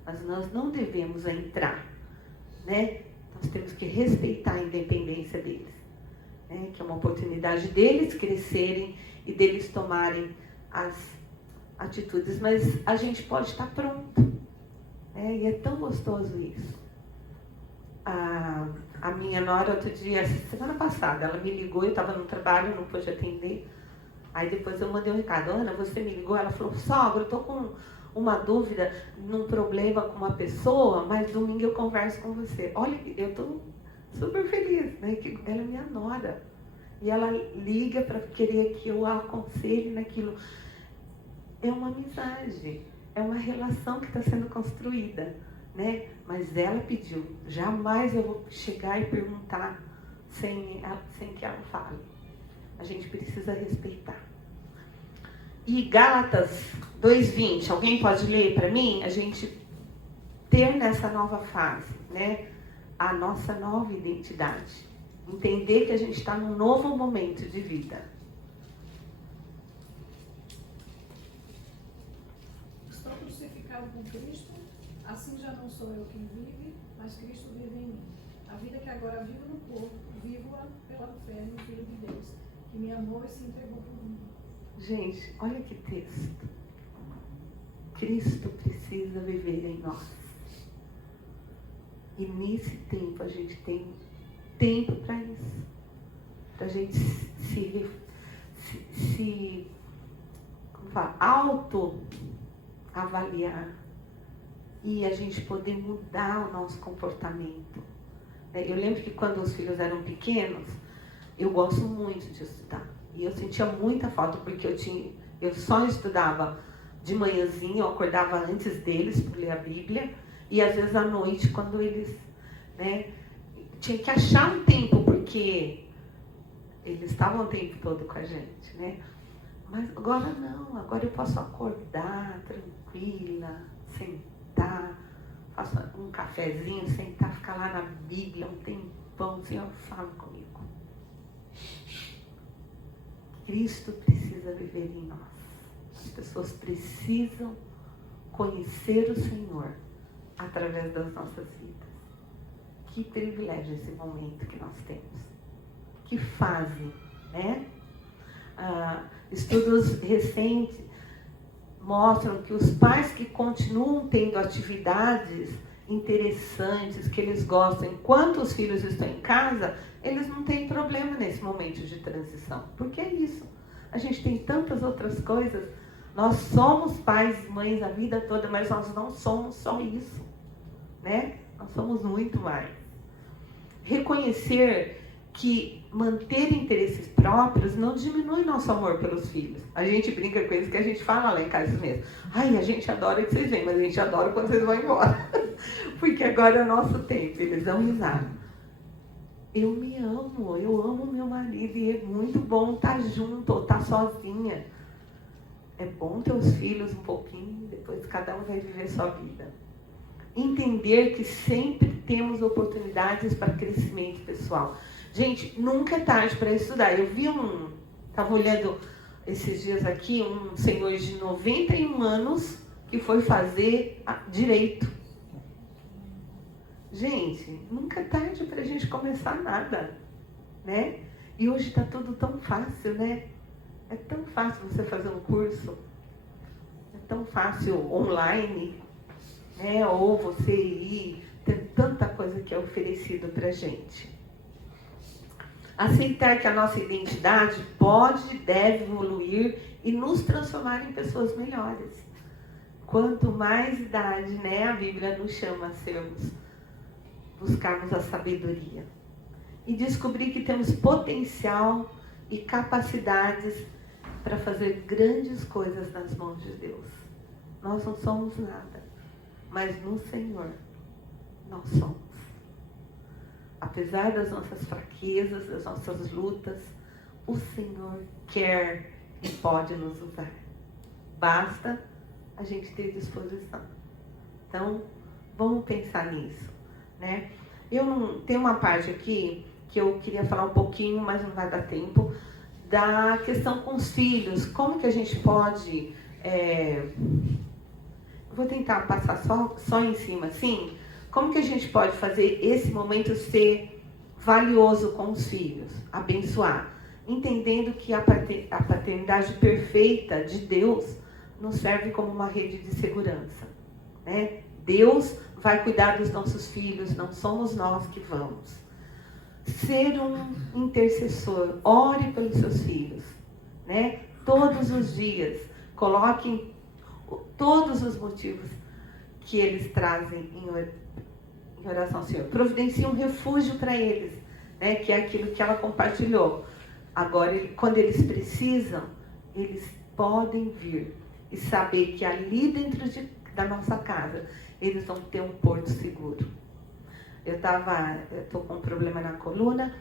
Mas nós não devemos entrar, né? Nós temos que respeitar a independência deles, né? Que é uma oportunidade deles crescerem e deles tomarem as atitudes. Mas a gente pode estar pronto, né? E é tão gostoso isso. A minha nora, outro dia, semana passada, ela me ligou, eu estava no trabalho, não pude atender. Aí depois eu mandei um recado: Ana, você me ligou? Ela falou: sogra, eu estou com uma dúvida, num problema com uma pessoa, mas domingo eu converso com você. Olha, eu estou super feliz, né? Que ela é minha nora. E ela liga para querer que eu a aconselhe naquilo. É uma amizade, é uma relação que está sendo construída, né? Mas ela pediu. Jamais eu vou chegar e perguntar sem que ela fale. A gente precisa respeitar. E Gálatas 2:20, alguém pode ler para mim? A gente ter nessa nova fase, né? A nossa nova identidade. Entender que a gente está num novo momento de vida. Estou crucificado com Cristo, assim já não sou eu quem vive, mas Cristo vive em mim. A vida que agora vivo no corpo, vivo-a pela fé no Filho de Deus, que me amou e se entregou por mim. Gente, olha que texto. Cristo precisa viver em nós. E nesse tempo a gente tem tempo para isso. Para a gente auto-avaliar. E a gente poder mudar o nosso comportamento. Eu lembro que quando os filhos eram pequenos, eu gosto muito de estudar. E eu sentia muita falta, porque eu só estudava de manhãzinha, eu acordava antes deles para ler a Bíblia, e às vezes à noite, quando eles, né, tinha que achar um tempo, porque eles estavam o tempo todo com a gente, né? Mas agora não, agora eu posso acordar tranquila, sentar, faço um cafezinho, sentar, ficar lá na Bíblia um tempão, o Senhor fala comigo. Cristo precisa viver em nós. As pessoas precisam conhecer o Senhor através das nossas vidas. Que privilégio esse momento que nós temos. Que fase, né? Estudos recentes mostram que os pais que continuam tendo atividades interessantes, que eles gostam, enquanto os filhos estão em casa, eles não têm problema nesse momento de transição. Porque é isso. A gente tem tantas outras coisas. Nós somos pais e mães a vida toda, mas nós não somos só isso, né? Nós somos muito mais. Reconhecer que manter interesses próprios não diminui nosso amor pelos filhos. A gente brinca com isso, que a gente fala lá em casa mesmo. Ai, a gente adora que vocês vêm, mas a gente adora quando vocês vão embora. Porque agora é o nosso tempo. Eles dão risada. Eu me amo, eu amo meu marido e é muito bom estar junto ou estar sozinha. É bom ter os filhos um pouquinho, depois cada um vai viver sua vida. Entender que sempre temos oportunidades para crescimento pessoal. Gente, nunca é tarde para estudar. Eu vi estava olhando esses dias aqui, um senhor de 91 anos que foi fazer direito. Gente, nunca é tarde para a gente começar nada, né? E hoje está tudo tão fácil, né? É tão fácil você fazer um curso, é tão fácil online, né? Ou você ir, tem tanta coisa que é oferecido para a gente. Aceitar que a nossa identidade pode e deve evoluir e nos transformar em pessoas melhores. Quanto mais idade, né, a Bíblia nos chama a buscarmos a sabedoria. E descobrir que temos potencial e capacidades para fazer grandes coisas nas mãos de Deus. Nós não somos nada, mas no Senhor nós somos. Apesar das nossas fraquezas, das nossas lutas, o Senhor quer e pode nos usar. Basta a gente ter disposição. Então, vamos pensar nisso, né? Tem uma parte aqui que eu queria falar um pouquinho, mas não vai dar tempo, da questão com os filhos. Como que a gente pode... vou tentar passar só em cima, assim. Como que a gente pode fazer esse momento ser valioso com os filhos? Abençoar. Entendendo que a paternidade perfeita de Deus nos serve como uma rede de segurança, né? Deus vai cuidar dos nossos filhos, não somos nós que vamos. Ser um intercessor, ore pelos seus filhos, né? Todos os dias, coloquem todos os motivos que eles trazem em oração ao Senhor. Providencie um refúgio para eles, né? Que é aquilo que ela compartilhou. Agora, quando eles precisam, eles podem vir e saber que ali dentro da nossa casa, eles vão ter um porto seguro. Eu estou com um problema na coluna,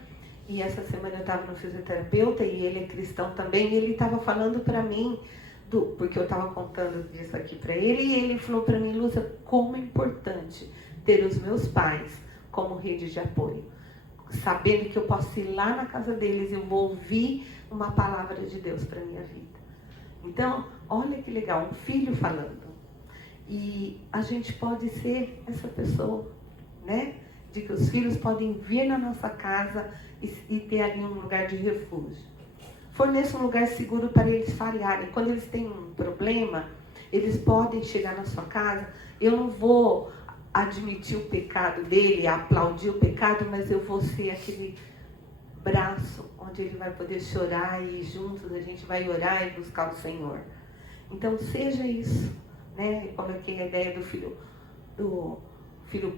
e essa semana eu estava no fisioterapeuta, e ele é cristão também, e ele estava falando para mim, porque eu estava contando disso aqui para ele, e ele falou para mim: Lúcia, como é importante ter os meus pais como rede de apoio. Sabendo que eu posso ir lá na casa deles e eu vou ouvir uma palavra de Deus para a minha vida. Então, olha que legal, um filho falando. E a gente pode ser essa pessoa, né? De que os filhos podem vir na nossa casa e ter ali um lugar de refúgio. Forneça um lugar seguro para eles falharem. Quando eles têm um problema, eles podem chegar na sua casa. Eu não vou admitir o pecado dele, aplaudir o pecado, mas eu vou ser aquele braço onde ele vai poder chorar, e juntos a gente vai orar e buscar o Senhor. Então seja isso, né? Eu coloquei a ideia do filho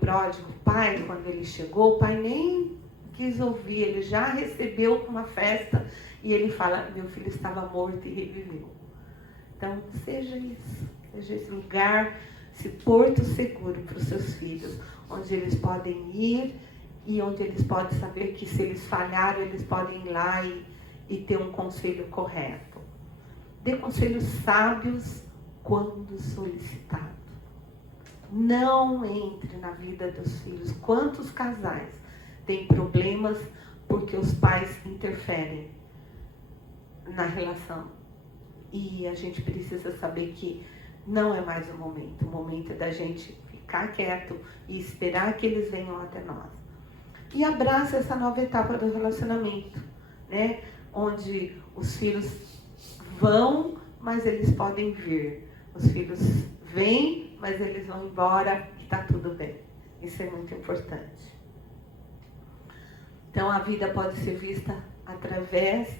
pródigo. O pai, quando ele chegou, o pai nem quis ouvir, ele já recebeu uma festa, e ele fala: meu filho estava morto e reviveu. Então seja isso, seja esse lugar, esse porto seguro para os seus filhos, onde eles podem ir e onde eles podem saber que, se eles falharam, eles podem ir lá e ter um conselho correto. Dê conselhos sábios quando solicitado. Não entre na vida dos filhos. Quantos casais têm problemas porque os pais interferem na relação? E a gente precisa saber que não é mais o momento. O momento é da gente ficar quieto e esperar que eles venham até nós. E abraça essa nova etapa do relacionamento, né? Onde os filhos vão, mas eles podem vir. Os filhos vêm, mas eles vão embora e está tudo bem. Isso é muito importante. Então, a vida pode ser vista através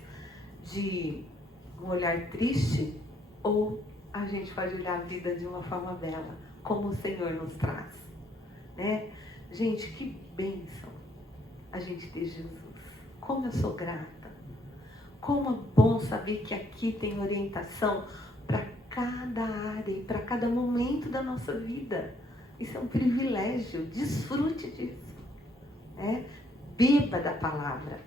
de um olhar triste, ou a gente pode olhar a vida de uma forma bela, como o Senhor nos traz, né? Gente, que bênção a gente ter Jesus. Como eu sou grata. Como é bom saber que aqui tem orientação para cada área e para cada momento da nossa vida. Isso é um privilégio. Desfrute disso, né? Beba da palavra,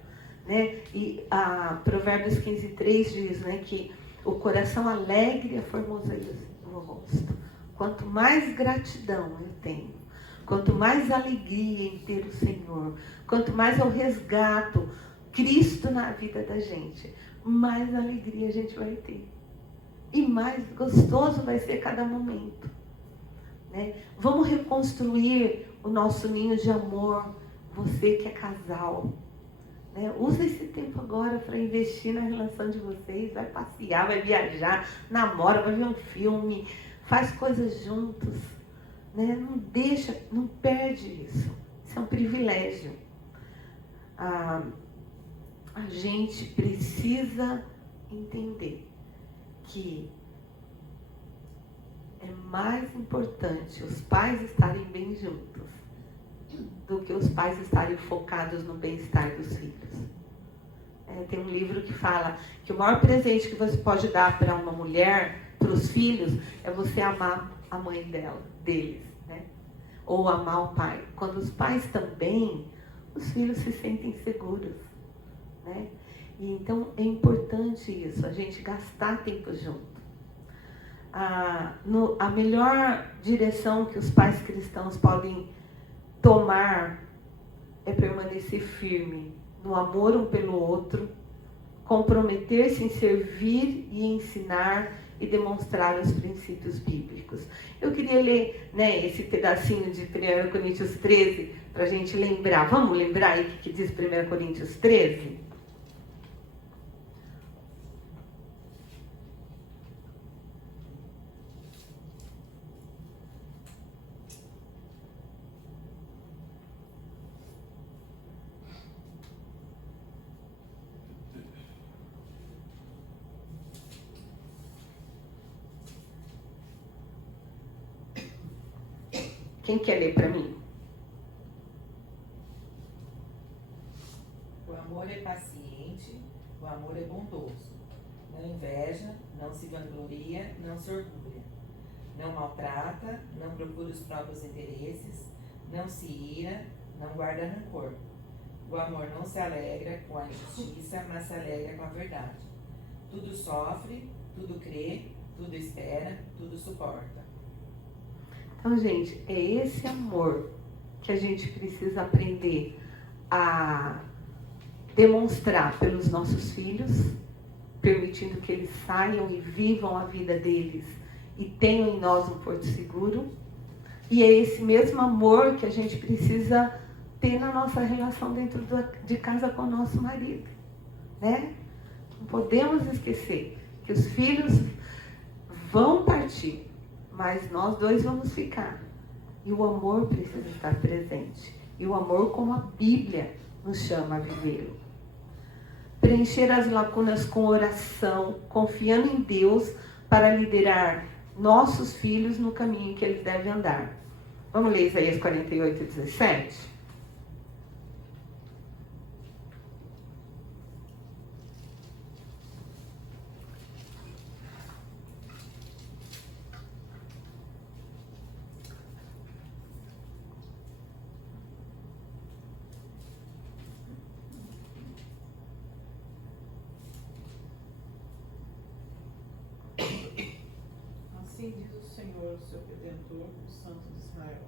né? E a Provérbios 15:3 diz, né, que o coração alegre é formoseia no rosto. Quanto mais gratidão eu tenho, quanto mais alegria em ter o Senhor, quanto mais eu resgato Cristo na vida da gente, mais alegria a gente vai ter. E mais gostoso vai ser cada momento, né? Vamos reconstruir o nosso ninho de amor, você que é casal, né? Usa esse tempo agora para investir na relação de vocês. Vai passear, vai viajar, namora, vai ver um filme, faz coisas juntos, né? Não deixa, não perde isso. Isso é um privilégio. A gente precisa entender que é mais importante os pais estarem bem juntos do que os pais estarem focados no bem-estar dos filhos. Tem um livro que fala que o maior presente que você pode dar para uma mulher, para os filhos, é você amar a mãe deles, né? Ou amar o pai. Quando os pais estão bem, os filhos se sentem seguros, né? E então é importante isso, a gente gastar tempo junto. A melhor direção que os pais cristãos podem tomar é permanecer firme no amor um pelo outro, comprometer-se em servir e ensinar e demonstrar os princípios bíblicos. Eu queria ler, né, esse pedacinho de 1 Coríntios 13 para a gente lembrar. Vamos lembrar aí o que diz 1 Coríntios 13? Quem quer ler para mim? O amor é paciente, o amor é bondoso. Não inveja, não se vangloria, não se orgulha. Não maltrata, não procura os próprios interesses, não se ira, não guarda rancor. O amor não se alegra com a injustiça, mas se alegra com a verdade. Tudo sofre, tudo crê, tudo espera, tudo suporta. Então, gente, é esse amor que a gente precisa aprender a demonstrar pelos nossos filhos, permitindo que eles saiam e vivam a vida deles e tenham em nós um porto seguro. E é esse mesmo amor que a gente precisa ter na nossa relação dentro de casa com o nosso marido, né? Não podemos esquecer que os filhos vão partir, mas nós dois vamos ficar. E o amor precisa estar presente. E o amor como a Bíblia nos chama a vivê-lo. Preencher as lacunas com oração, confiando em Deus para liderar nossos filhos no caminho que eles devem andar. Vamos ler Isaías 48, 17? Assim diz o Senhor, o seu Redentor, o Santo de Israel.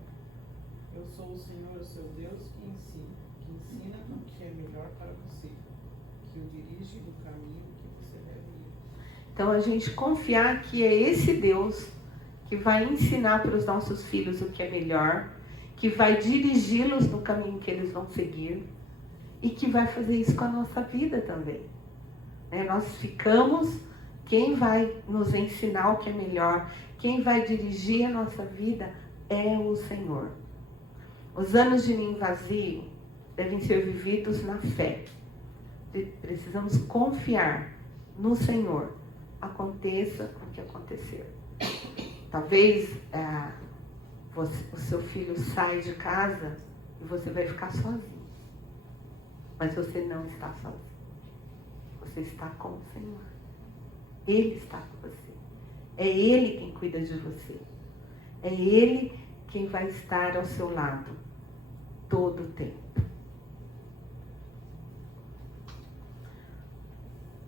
Eu sou o Senhor, o seu Deus, que ensina o que é melhor para você, que o dirige no caminho que você deve ir. Então, a gente confiar que é esse Deus que vai ensinar para os nossos filhos o que é melhor, que vai dirigi-los no caminho que eles vão seguir e que vai fazer isso com a nossa vida também. Nós ficamos, quem vai nos ensinar o que é melhor, quem vai dirigir a nossa vida é o Senhor. Os anos de ninho vazio devem ser vividos na fé. Precisamos confiar no Senhor. Aconteça o que acontecer. Talvez o seu filho saia de casa e você vai ficar sozinho. Mas você não está sozinho. Você está com o Senhor. Ele está com você. É Ele quem cuida de você. É Ele quem vai estar ao seu lado todo o tempo.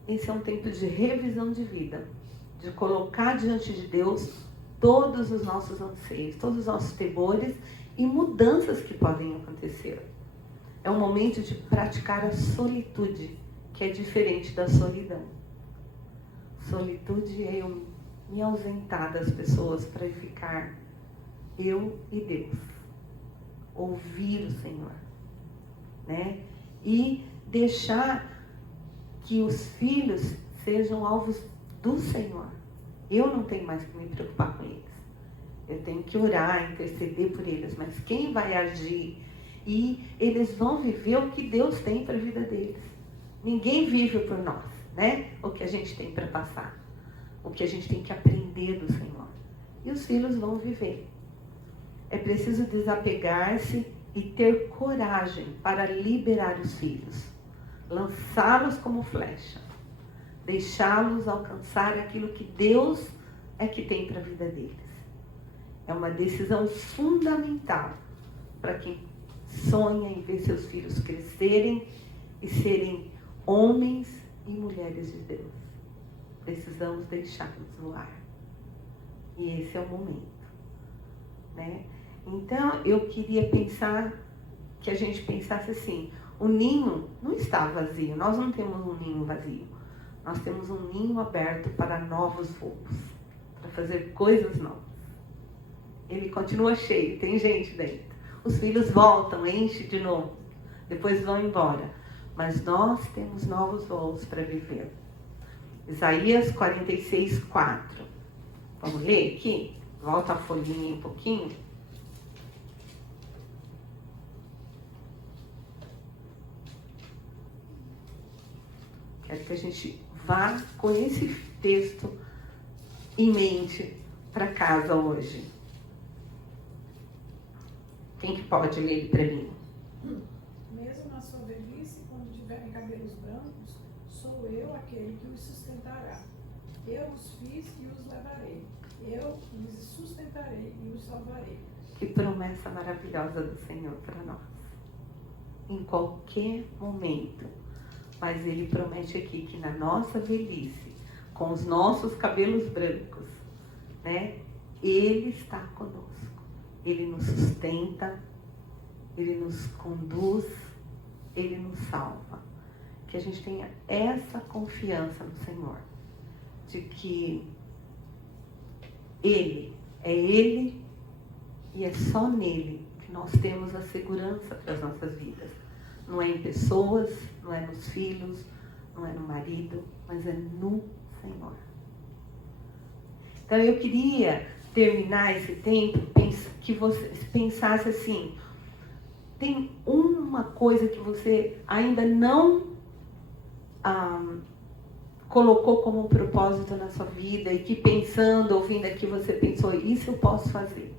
Esse é um tempo de revisão de vida, de colocar diante de Deus todos os nossos anseios, todos os nossos temores e mudanças que podem acontecer. É um momento de praticar a solitude, que é diferente da solidão. Solitude é eu me ausentar das pessoas para ficar eu e Deus. Ouvir o Senhor, né? E deixar que os filhos sejam alvos do Senhor. Eu não tenho mais que me preocupar com eles. Eu tenho que orar, interceder por eles. Mas quem vai agir? E eles vão viver o que Deus tem para a vida deles. Ninguém vive por nós, né? O que a gente tem para passar. O que a gente tem que aprender do Senhor. E os filhos vão viver. É preciso desapegar-se e ter coragem para liberar os filhos. Lançá-los como flecha. Deixá-los alcançar aquilo que Deus é que tem para a vida deles. É uma decisão fundamental para quem sonha em ver seus filhos crescerem e serem homens e mulheres de Deus. Precisamos deixá-los voar. E esse é o momento, né? Então, eu queria pensar, que a gente pensasse assim, o ninho não está vazio, nós não temos um ninho vazio. Nós temos um ninho aberto para novos voos, para fazer coisas novas. Ele continua cheio, tem gente dentro. Os filhos voltam, enchem de novo, depois vão embora. Mas nós temos novos voos para viver. Isaías 46, 4. Vamos ler aqui? Volta a folhinha um pouquinho. Quero que a gente vá com esse texto em mente para casa hoje. Quem que pode ler ele para mim? Mesmo na sua velhice, quando tiverem cabelos brancos, sou eu aquele que os sustentará. Eu os fiz e os levarei. Eu os sustentarei e os salvarei. Que promessa maravilhosa do Senhor para nós. Em qualquer momento. Mas Ele promete aqui que na nossa velhice, com os nossos cabelos brancos, né? Ele está conosco. Ele nos sustenta, Ele nos conduz, Ele nos salva. Que a gente tenha essa confiança no Senhor, de que Ele e é só nele que nós temos a segurança para as nossas vidas. Não é em pessoas, não é nos filhos, não é no marido, mas é no Senhor. Então eu queria terminar esse tempo que você pensasse assim, tem uma coisa que você ainda não colocou como um propósito na sua vida e que pensando, ouvindo aqui, você pensou, isso eu posso fazer.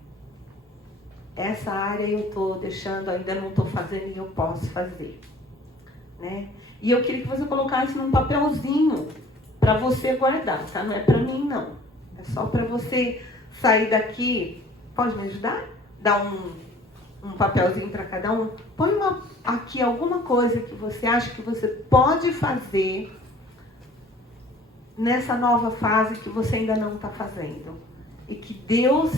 Essa área eu estou deixando, ainda não estou fazendo e eu posso fazer. Né? E eu queria que você colocasse num papelzinho para você guardar, tá? Não é para mim, não. É só para você sair daqui. Pode me ajudar? Dá um papelzinho para cada um. Põe aqui alguma coisa que você acha que você pode fazer nessa nova fase que você ainda não está fazendo. E que Deus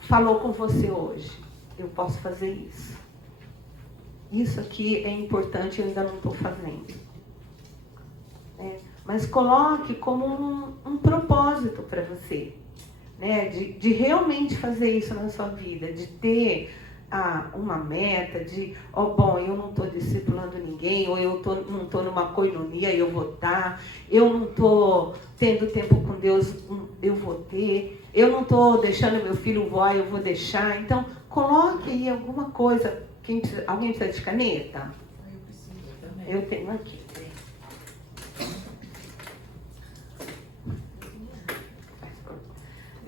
falou com você hoje. Eu posso fazer isso. Isso aqui é importante, eu ainda não estou fazendo. Mas coloque como um propósito para você. Né? De realmente fazer isso na sua vida. De ter uma meta de, bom, eu não estou discipulando ninguém, ou eu não estou numa coinonia, eu vou estar. Eu não estou tendo tempo com Deus, eu vou ter. Eu não estou deixando meu filho voar, eu vou deixar. Então, coloque aí alguma coisa. Alguém precisa de caneta? Eu preciso também. Eu tenho aqui.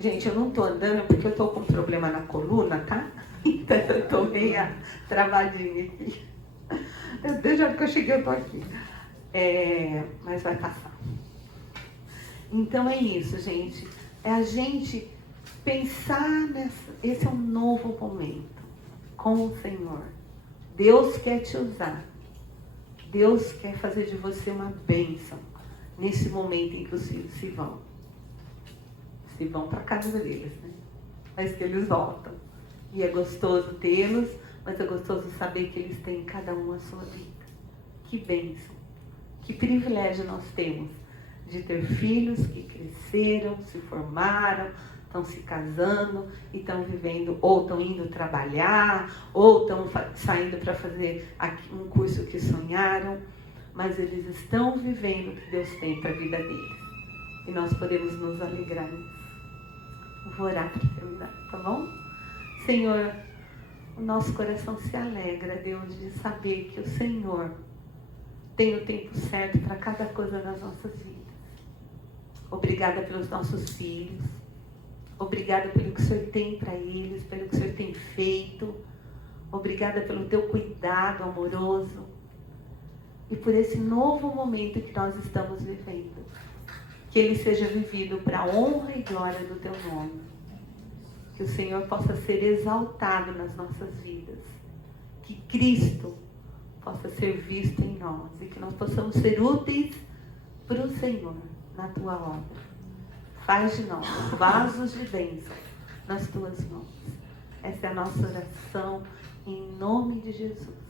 Gente, eu não estou andando porque eu estou com um problema na coluna, tá? Então eu estou meio travadinha aqui. Desde a hora que eu cheguei, eu estou aqui. Mas vai passar. Então é isso, gente. É a gente pensar nessa. Esse é um novo momento com o Senhor. Deus quer te usar. Deus quer fazer de você uma bênção nesse momento em que os filhos se vão. Se vão para a casa deles, né? Mas que eles voltam. E é gostoso tê-los, mas é gostoso saber que eles têm cada um a sua vida. Que bênção. Que privilégio nós temos de ter filhos que cresceram, se formaram, estão se casando e estão vivendo, ou estão indo trabalhar, ou estão saindo para fazer um curso que sonharam, mas eles estão vivendo o que Deus tem para a vida deles. E nós podemos nos alegrar nisso. Eu vou orar para terminar, tá bom? Senhor, o nosso coração se alegra, Deus, de saber que o Senhor tem o tempo certo para cada coisa das nossas vidas. Obrigada pelos nossos filhos. Obrigada pelo que o Senhor tem para eles, pelo que o Senhor tem feito. Obrigada pelo teu cuidado amoroso. E por esse novo momento que nós estamos vivendo. Que ele seja vivido para a honra e glória do teu nome. Que o Senhor possa ser exaltado nas nossas vidas. Que Cristo possa ser visto em nós. E que nós possamos ser úteis para o Senhor na tua obra. Faz de nós vasos de bênção nas tuas mãos. Essa é a nossa oração em nome de Jesus.